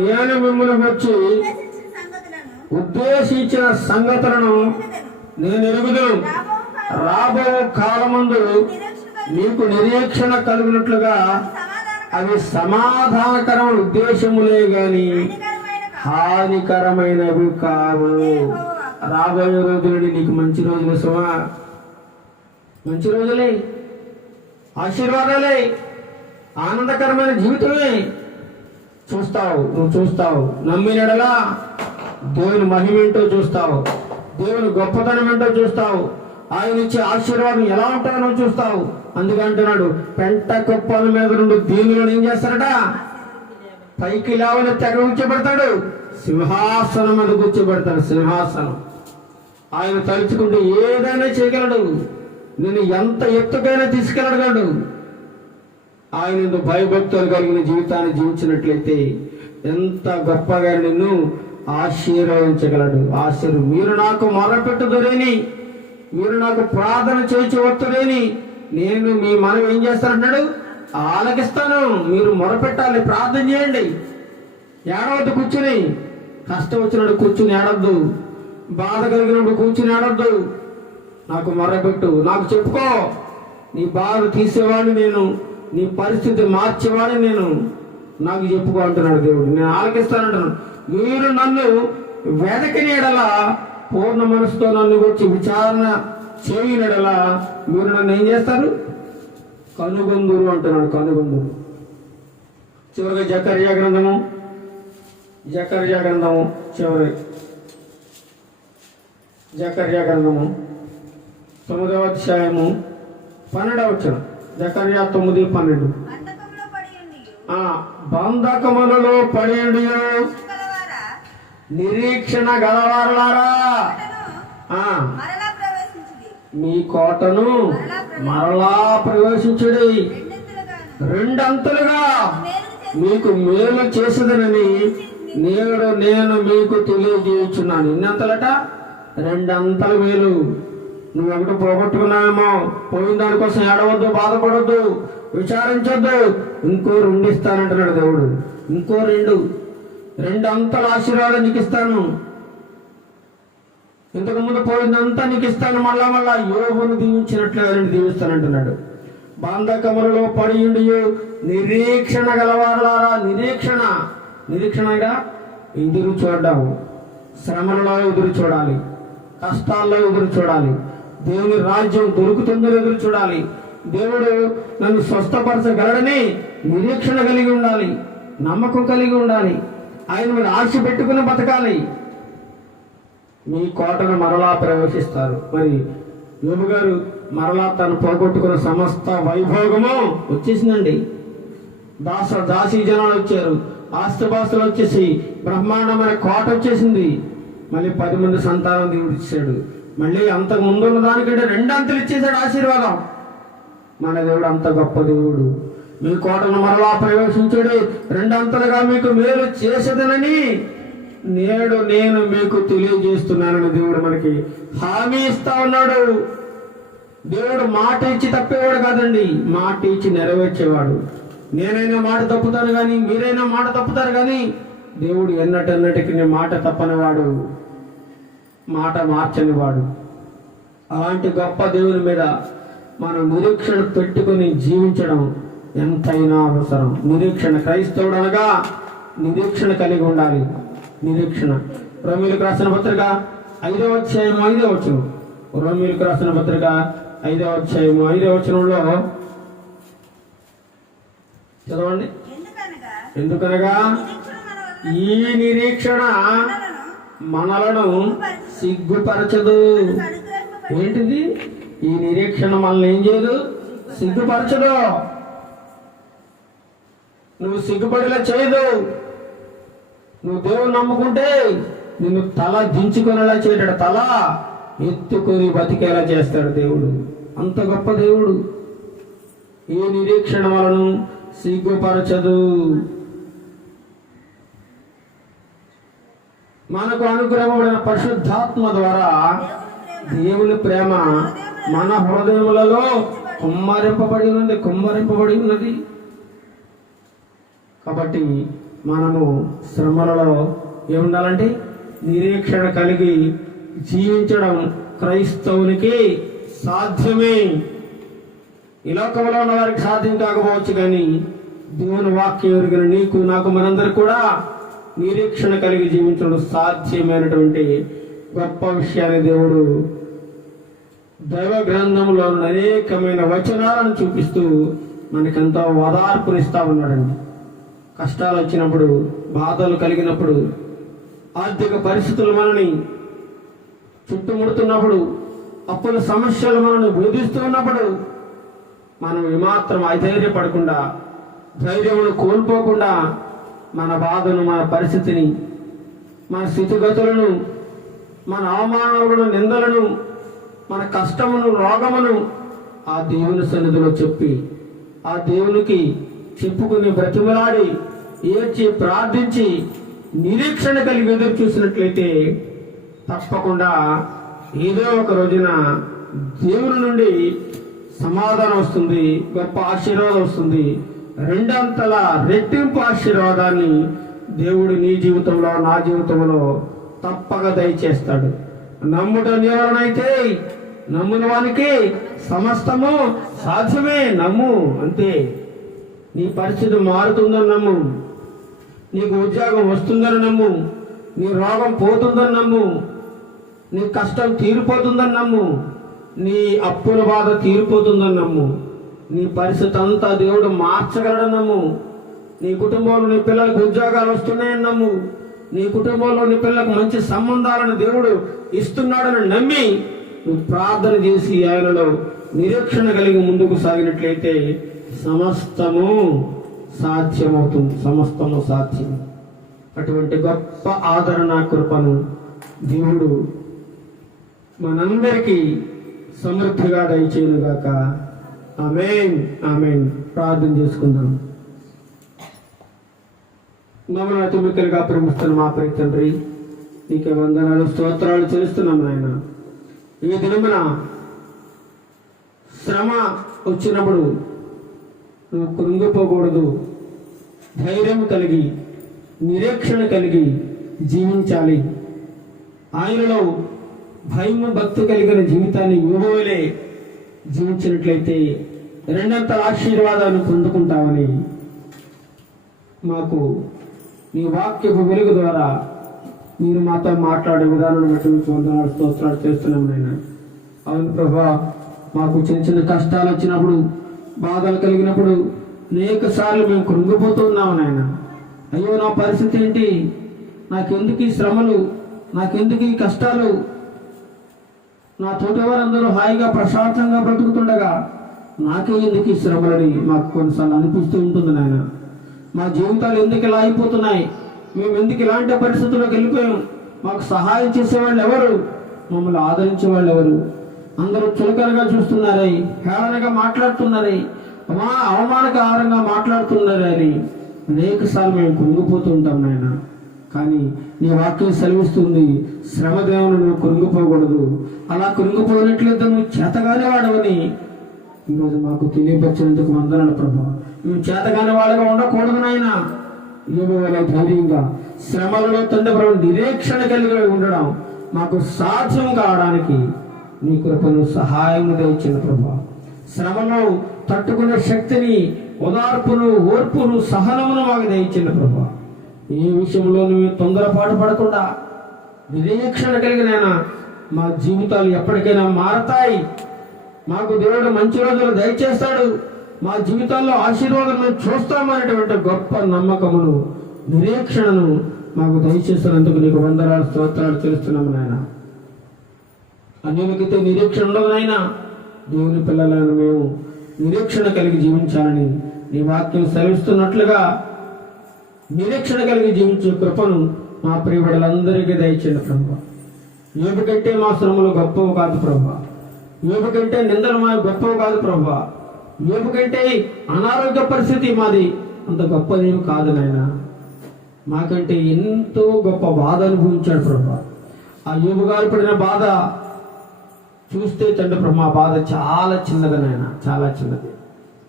నేను మిమ్మల్ని వచ్చి ఉద్దేశించిన సంగతులను నేను ఎరుగుదును, రాబో కాలమందు మీకు నిరీక్షణ కలిగినట్లుగా అవి సమాధానకరమైన ఉద్దేశములే గాని హానికరమైనవి కావు. రాబోయే రోజులని నీకు మంచి రోజులు సుమా, మంచి రోజులే, ఆశీర్వాదాలే, ఆనందకరమైన జీవితమే చూస్తావు. నువ్వు చూస్తావు. నమ్మినడలా దేవుని మహిమేంటో చూస్తావు, దేవుని గొప్పతనం ఏంటో చూస్తావు, ఆయన ఇచ్చే ఆశీర్వాదం ఎలా ఉంటుందో నువ్వు చూస్తావు. అందుకంటున్నాడు, పెంట కుప్పల మీద నుండి దీనులను ఏం చేస్తారట? పైకి లేవని తెగ కూర్చోబెడతాడు, సింహాసనం మీద కూర్చోబెడతాడు. సింహాసనం. ఆయన తలుచుకుంటే ఏదైనా చేయగలడు, నేను ఎంత ఎత్తుకైనా తీసుకెళ్ళగలడు. ఆయన భయభక్తులు కలిగిన జీవితాన్ని జీవించినట్లయితే ఎంత గొప్పగా నిన్ను ఆశీర్వదించగలడు. మీరు నాకు మొరపెట్టుదురేని, మీరు నాకు ప్రార్థన చేయించి వస్తురేని నేను మీ మనం ఏం చేస్తానంటున్నాడు? ఆలకిస్తాను. మీరు మొరపెట్టాలి, ప్రార్థన చేయండి. ఏడవద్దు కూర్చుని. కష్టం వచ్చినప్పుడు కూర్చుని ఏడవద్దు, బాధ కలిగినప్పుడు కూర్చుని ఏడవద్దు. నాకు మొరపెట్టు, నాకు చెప్పుకో. నీ బాధ తీసేవాడిని నేను, నీ పరిస్థితి మార్చేవాడిని నేను, నాకు చెప్పుకో అంటున్నాడు దేవుడు. నేను ఆలకిస్తానంటున్నాను. మీరు నన్ను వెదకని ఎడలా, పూర్ణ మనసుతో నన్ను వచ్చి విచారణ చేయనడలా మీరు నన్ను ఏం చేస్తారు? కనుగొందురు అంటున్నాడు. కనుగొందురు. చివరిగా జకర్యా గ్రంథము చివరి జకర్యా గ్రంథము 9వ అధ్యాయము 12వ వచనం. జకర్యా 9:12. బంధకములలో పడి నిరీక్షణ గలవారులారా, మీ కోటను మరలా ప్రవేశించుడి, రెండంతలుగా మీకు మేలు చేసేదనని నేను మీకు తెలియజేయుచున్నాను. ఎన్నంతలట? రెండంతల మేలు. నువ్వు ఒకటి పోగొట్టుకున్నావేమో, పోయిన దానికోసం ఏడవద్దు, బాధపడద్దు, విచారించొద్దు. ఇంకో 2 ఇస్తానంటున్నాడు దేవుడు. ఇంకో 2 అంతల ఆశీర్వాదం నీకు ఇస్తాను. ఇంతకు ముందు పోయిందంతా నీకు ఇస్తాను. మళ్ళా యోబును దీవించినట్లుగా నేను దీవిస్తానంటున్నాడు. బంధకములలో పడి నిరీక్షణ గలవారులారా. నిరీక్షణగా ఎదురు చూడడం. శ్రమలలో ఎదురు చూడాలి, కష్టాల్లో ఎదురు చూడాలి, దేవుని రాజ్యం దొరుకుతుందో ఎదురు చూడాలి, దేవుడు నన్ను స్వస్థపరచగలడని నిరీక్షణ కలిగి ఉండాలి, నమ్మకం కలిగి ఉండాలి, ఆయన మీద ఆశ పెట్టుకుని బతకాలి. మీ కోటను మరలా ప్రవేశిస్తారు. మరి యోబు గారు మరలా తను పోగొట్టుకున్న సమస్త వైభోగము వచ్చేసిందండి. దాసీ జనాలు వచ్చారు, ఆస్తిపాస్తులు వచ్చేసి బ్రహ్మాండమైన కోట వచ్చేసింది. మళ్ళీ 10 మంది సంతానం దేవుడు ఇచ్చాడు. మళ్ళీ అంతకు ముందున్న దానికంటే 2 అంతలు ఇచ్చేసాడు ఆశీర్వాదం. మన దేవుడు అంత గొప్ప దేవుడు. మీ కోటను మరలా ప్రవేశించాడు, 2 అంతలుగా మీకు మేలు చేసేదనని నేడు నేను మీకు తెలియజేస్తున్నానని దేవుడు మనకి హామీ ఇస్తా ఉన్నాడు. దేవుడు మాట ఇచ్చి తప్పేవాడు కాదండి, మాట ఇచ్చి నెరవేర్చేవాడు. నేనైనా మాట తప్పుతాను కానీ, మీరైనా మాట తప్పుతారు కానీ దేవుడు ఎన్నటెన్నటికి మాట తప్పనివాడు, మాట మార్చనివాడు. అలాంటి గొప్ప దేవుని మీద మనం నిరీక్షణ పెట్టుకుని జీవించడం ఎంతైనా అవసరం. నిరీక్షణ, క్రైస్తవుడు అనగా నిరీక్షణ కలిగి ఉండాలి. నిరీక్షణ. రోమీయులకు రాసిన పత్రిక 5వ అధ్యాయం 5వ వచనం. రోమీయులకు రాసిన పత్రిక 5వ అధ్యాయం 5వ వచనంలో చదవండి. ఎందుకనగా ఈ నిరీక్షణ మనలను సిగ్గుపరచదు. ఏంటిది? ఈ నిరీక్షణ మనల్ని ఏం చేయదు? సిగ్గుపరచదు. నువ్వు సిగ్గుపడేలా చేయదు. నువ్వు దేవుని నమ్ముకుంటే నిన్ను తల దించుకునేలా చేయడాడు, తల ఎత్తుకొని బతికేలా చేస్తాడు దేవుడు. అంత గొప్ప దేవుడు. ఈ నిరీక్షణ వలను సిగ్గుపరచదు. మనకు అనుగ్రహమైన పరిశుద్ధాత్మ ద్వారా దేవుని ప్రేమ మన హృదయములలో కుమ్మరింపబడి ఉన్నది. కాబట్టి మనము శ్రమలలో ఏముండాలంటే నిరీక్షణ కలిగి జీవించడం క్రైస్తవునికి సాధ్యమే. ఈ లోకంలో ఉన్న వారికి సాధ్యం కాకపోవచ్చు, కానీ దేవుని వాక్యం ఎరిగిన నీకు నాకు మనందరూ కూడా నిరీక్షణ కలిగి జీవించడం సాధ్యమైనటువంటి గొప్ప విషయాన్ని దేవుడు దైవ గ్రంథంలో అనేకమైన వచనాలను చూపిస్తూ మనకెంతో ఓదార్పునిస్తా ఉన్నాడండి. కష్టాలు వచ్చినప్పుడు, బాధలు కలిగినప్పుడు, ఆర్థిక పరిస్థితులు మనని చుట్టుముడుతున్నప్పుడు, అప్పుల సమస్యలు మనల్ని వేధిస్తూ ఉన్నప్పుడు మనం ఏమాత్రం అధైర్యపడకుండా, ధైర్యమును కోల్పోకుండా మన బాధను, మన పరిస్థితిని, మన స్థితిగతులను, మన అవమానాలను, నిందలను, మన కష్టమును, రోగమును ఆ దేవుని సన్నిధిలో చెప్పి, ఆ దేవునికి చెప్పుకుని బ్రతిమలాడి ఏడ్చి ప్రార్థించి నిరీక్షణ కలిగి ఎదురు చూసినట్లయితే తప్పకుండా ఏదో ఒక రోజున దేవుని నుండి సమాధానం వస్తుంది, గొప్ప ఆశీర్వాదం వస్తుంది. 2 అంతల రెట్టింపు ఆశీర్వాదాన్ని దేవుడు నీ జీవితంలో, నా జీవితంలో తప్పక దయచేస్తాడు. నమ్ముటం ఎవరినైతే నమ్ముని వానికి సమస్తము సాధ్యమే. నమ్ము, అంతే. నీ పరిస్థితి మారుతుందని నమ్ము, నీకు ఉద్యోగం వస్తుందని నమ్ము, నీ రోగం పోతుందని నమ్ము, నీ కష్టం తీరిపోతుందని నమ్ము, నీ అప్పుల బాధ తీరిపోతుందని నమ్ము, నీ పరిస్థితి అంతా దేవుడు మార్చగలడని నమ్ము, నీ కుటుంబంలో నీ పిల్లలకు ఉద్యోగాలు వస్తున్నాయని నమ్ము, నీ కుటుంబంలో నీ పిల్లలకు మంచి సంబంధాలను దేవుడు ఇస్తున్నాడని నమ్మి నువ్వు ప్రార్థన చేసి ఆయనలో నిరీక్షణ కలిగి ముందుకు సాగినట్లయితే సమస్తము సాధ్యమవుతుంది. సమస్తము సాధ్యం. అటువంటి గొప్ప ఆదరణ కృపను దేవుడు మనందరికీ సమృద్ధిగా దయచేయుగాక. ఆమేన్, ఆమేన్. ప్రార్థన చేసుకుందాం. మమ్మల్ని అతి మిక్కలుగా ప్రేమిస్తున్న మా ప్రియ తండ్రి, నీకే వందనాలు, స్తోత్రాలు చెల్లిస్తున్నాం నాయన. ఈ దినమున శ్రమ వచ్చినప్పుడు నువ్వు కృంగిపోకూడదు. ధైర్యం కలిగి, నిరీక్షణ కలిగి జీవించాలి. ఆయనలో భయము, భక్తి కలిగిన జీవితాన్ని యోబువలే జీవించినట్లయితే 2 అంతల ఆశీర్వాదాన్ని పొందుకుంటామని మాకు నీ వాక్యపు వెలుగు ద్వారా మీరు మాతో మాట్లాడే విధానం బట్టి వందనాలు, స్తోత్రాలు చేస్తున్నాం నాయన. అవును ప్రభా, మాకు చిన్న చిన్న కష్టాలు వచ్చినప్పుడు, బాధలు కలిగినప్పుడు అనేక సార్లు మేము కృంగిపోతున్నాము నాయన. అయ్యో నా పరిస్థితి ఏంటి, నాకెందుకు ఈ శ్రమలు, నాకెందుకు ఈ కష్టాలు, నా తోటి వారందరూ హాయిగా ప్రశాంతంగా బ్రతుకుతుండగా నాకే ఎందుకు ఈ శ్రమలని మాకు కొన్నిసార్లు అనిపిస్తూ ఉంటుంది నాయన. మా జీవితాలు ఎందుకు ఇలా అయిపోతున్నాయి, మేము ఎందుకు ఇలాంటి పరిస్థితుల్లోకి వెళ్ళిపోయాం, మాకు సహాయం చేసేవాళ్ళు ఎవరు, మమ్మల్ని ఆదరించే వాళ్ళు ఎవరు, అందరూ చులకనగా చూస్తున్నారే, హేళనగా మాట్లాడుతున్నారే, అవమానకరంగా మాట్లాడుతున్నారే అని అనేకసార్లు మేము కృంగిపోతూ ఉంటాం నాయన. కానీ నీ వాక్యం సెలవిస్తుంది, శ్రమ దేవుని నువ్వు కృంగిపోకూడదు, అలా కృంగిపోయినట్లయితే నువ్వు చేతగానే వాడవని ఈరోజు మాకు తెలియపరిచినందుకు వందనాలు ప్రభా. మేము చేతగానే వాళ్ళగా ఉండకూడదు నాయన. యోబు ధైర్యంగా శ్రమలలో తండ్రి ప్రభు నిరీక్షణ కలిగి ఉండడం మాకు సాధ్యం కావడానికి నీ కృపను సహాయం దయచిన ప్రభా. శ్రమలో తట్టుకునే శక్తిని, ఓదార్పును, ఓర్పును, సహనమును మాకు దయచిన ప్రభా. ఏ విషయంలో నువ్వు తొందరపాటు పడకుండా నిరీక్షణ కలిగిన మా జీవితాలు ఎప్పటికైనా మారతాయి, మాకు దేవుడు మంచి రోజులు దయచేస్తాడు, మా జీవితాల్లో ఆశీర్వాదాలను చూస్తామనేటువంటి గొప్ప నమ్మకమును, నిరీక్షణను మాకు దయచేస్తున్నందుకు నీకు వందనాలు స్తోత్రాలు తెలుస్తున్నాము నాయన. అన్యులకైతే నిరీక్షణ ఉండదు నాయన. దేవుని పిల్లలను మేము నిరీక్షణ కలిగి జీవించాలని నీ వాక్యం సెలవిస్తున్నట్లుగా నిరీక్షణ కలిగి జీవించే కృపను మా ప్రియబిడ్డలందరికీ దయచేయండి ప్రభు. యోబు కంటే మా శ్రమలు గొప్పవి కాదు ప్రభు, యోబు కంటే నిందలు మా గొప్పవి కాదు ప్రభు, యోబు కంటే అనారోగ్య పరిస్థితి మాది అంత గొప్పదేమి కాదు నాయన. మాకంటే ఎంతో గొప్ప బాధ అనుభవించాడు ప్రభు. ఆ యోబు గారు పడిన బాధ చూస్తే తండ్రి ప్రభు, ఆ బాధ చాలా చిన్నది నాయన, చాలా చిన్నది.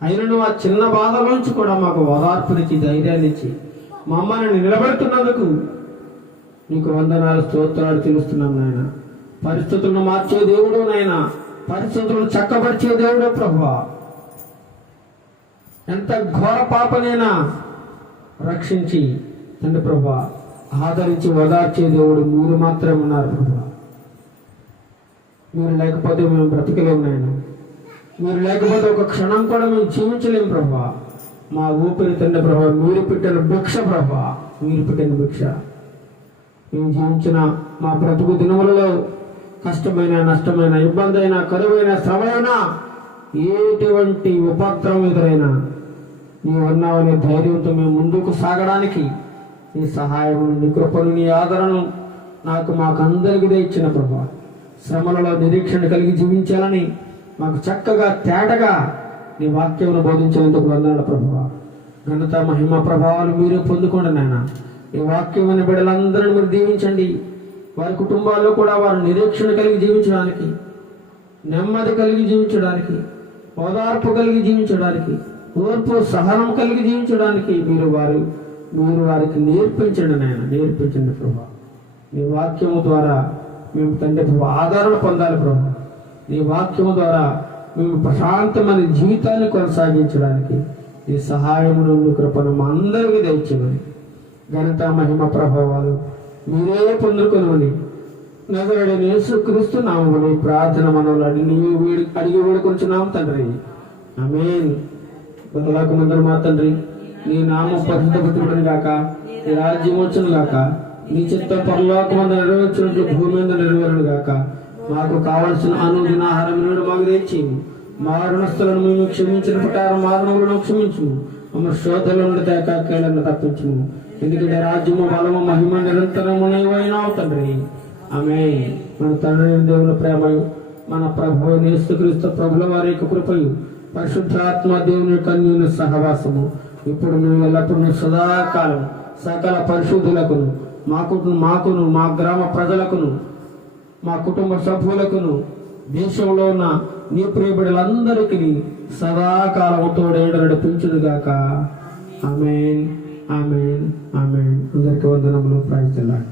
అయినా నువ్వు ఆ చిన్న బాధలోంచి కూడా మాకు ఓదార్పునిచ్చి, ధైర్యాన్ని ఇచ్చి మమ్మల్ని నిలబెడుతున్నందుకు నీకు వందనాలు స్తోత్రాలు తెలుస్తున్నాం నాయన. పరిస్థితులను మార్చే దేవుడు నాయన, పరిస్థితులను చక్కబరిచే దేవుడు ప్రభువా. ఎంత ఘోర పాపనైనా రక్షించి తండ్రి ప్రభువా ఆదరించి ఓదార్చే దేవుడు మీరు మాత్రమే ఉన్నారు ప్రభువా. మీరు లేకపోతే మేము బ్రతకలేము నాయన, మీరు లేకపోతే ఒక క్షణం కూడా మేము జీవించలేము ప్రభువా. మా ఊపిరి తండ్రి ప్రభా మీరు పెట్టిన భిక్ష ప్రభా, మీరు పెట్టిన భిక్ష. మేము జీవించిన మా బ్రతుకు దినములలో కష్టమైన, నష్టమైన, ఇబ్బంది అయినా, కరువైన, శ్రమైనా, ఎటువంటి ఉపద్రవం ఎదురైనా నీవు ఉన్నావనే ధైర్యంతో మేము ముందుకు సాగడానికి నీ సహాయం, నీ కృపను, నీ ఆదరణను మాకు అందరికీ ఇచ్చిన ప్రభా. శ్రమలలో నిరీక్షణ కలిగి జీవించాలని మాకు చక్కగా తేటగా నీ వాక్యమును బోధించేందుకు వందనాలు ప్రభువా. ఘనత, మహిమ, ప్రభావాలు మీరు పొందుకోండి నాయన. ఈ వాక్యమైన బిడ్డలందరినీ మీరు దీవించండి. వారి కుటుంబాల్లో కూడా వారు నిరీక్షణ కలిగి జీవించడానికి, నెమ్మది కలిగి జీవించడానికి, ఓదార్పు కలిగి జీవించడానికి, ఓర్పు, సహనం కలిగి జీవించడానికి మీరు వారికి నేర్పించండి నాయన, నేర్పించండి ప్రభా. నీ వాక్యము ద్వారా మేము తండ్రి ఆదరణ పొందాలి ప్రభా. నీ వాక్యము ద్వారా మేము ప్రశాంతమైన జీవితాన్ని కొనసాగించడానికి ఈ సహాయమును, కృపను మా అందరికీ దయచేయమని, ఘనత, మహిమ, ప్రభావాలు మీరే పొందుకొనమని నజరేయుడైన యేసుక్రీస్తు నామమున ప్రార్థన మనవులు అడిగి వేడుకొంచున్నాం తండ్రి. ఆమేన్. బదలాకు మందరు మా తండ్రి, నీ నామం పరిశుద్ధపరచబడును గాక, నీ రాజ్యం వచ్చును గాక, నీ చిత్తం పరలోకమందు నెరవేర్చినట్లు భూమి మీద నెరవేరును గాక. మాకు కావలసిన అనుదిన ఆహారం నేడు మాకు తెచ్చి, మా రుణస్థులను మేము క్షమించిన ప్రకారం మా రుణములను క్షమించు, మమ్మ శోధల నుండి తేకాలను తప్పించు. ఎందుకంటే రాజ్యము, బలము, మహిమ నిరంతరము నీవైనావు తండ్రి. ఆమేన్. మన తండ్రి దేవుని ప్రేమయు, మన ప్రభువు యేసుక్రీస్తు ప్రభుల వారి యొక్క కృపయు, పరిశుద్ధాత్మ దేవుని యొక్క అన్యోన్య సహవాసము ఇప్పుడు నువ్వు ఎల్లప్పుడూ సదాకాలం సకల పరిశుద్ధులకును, మాకును, మా గ్రామ ప్రజలకును, మా కుటుంబ సభ్యులకును, దేశంలో ఉన్న నీ ప్రియబిడ్డలందరికీ సదాకాలం తోడేడు నడిపించుదుగాక. ఆమేన్, ఆమేన్, ఆమేన్. అందరికీ వందనములు. ప్రార్థిస్తున్నాను.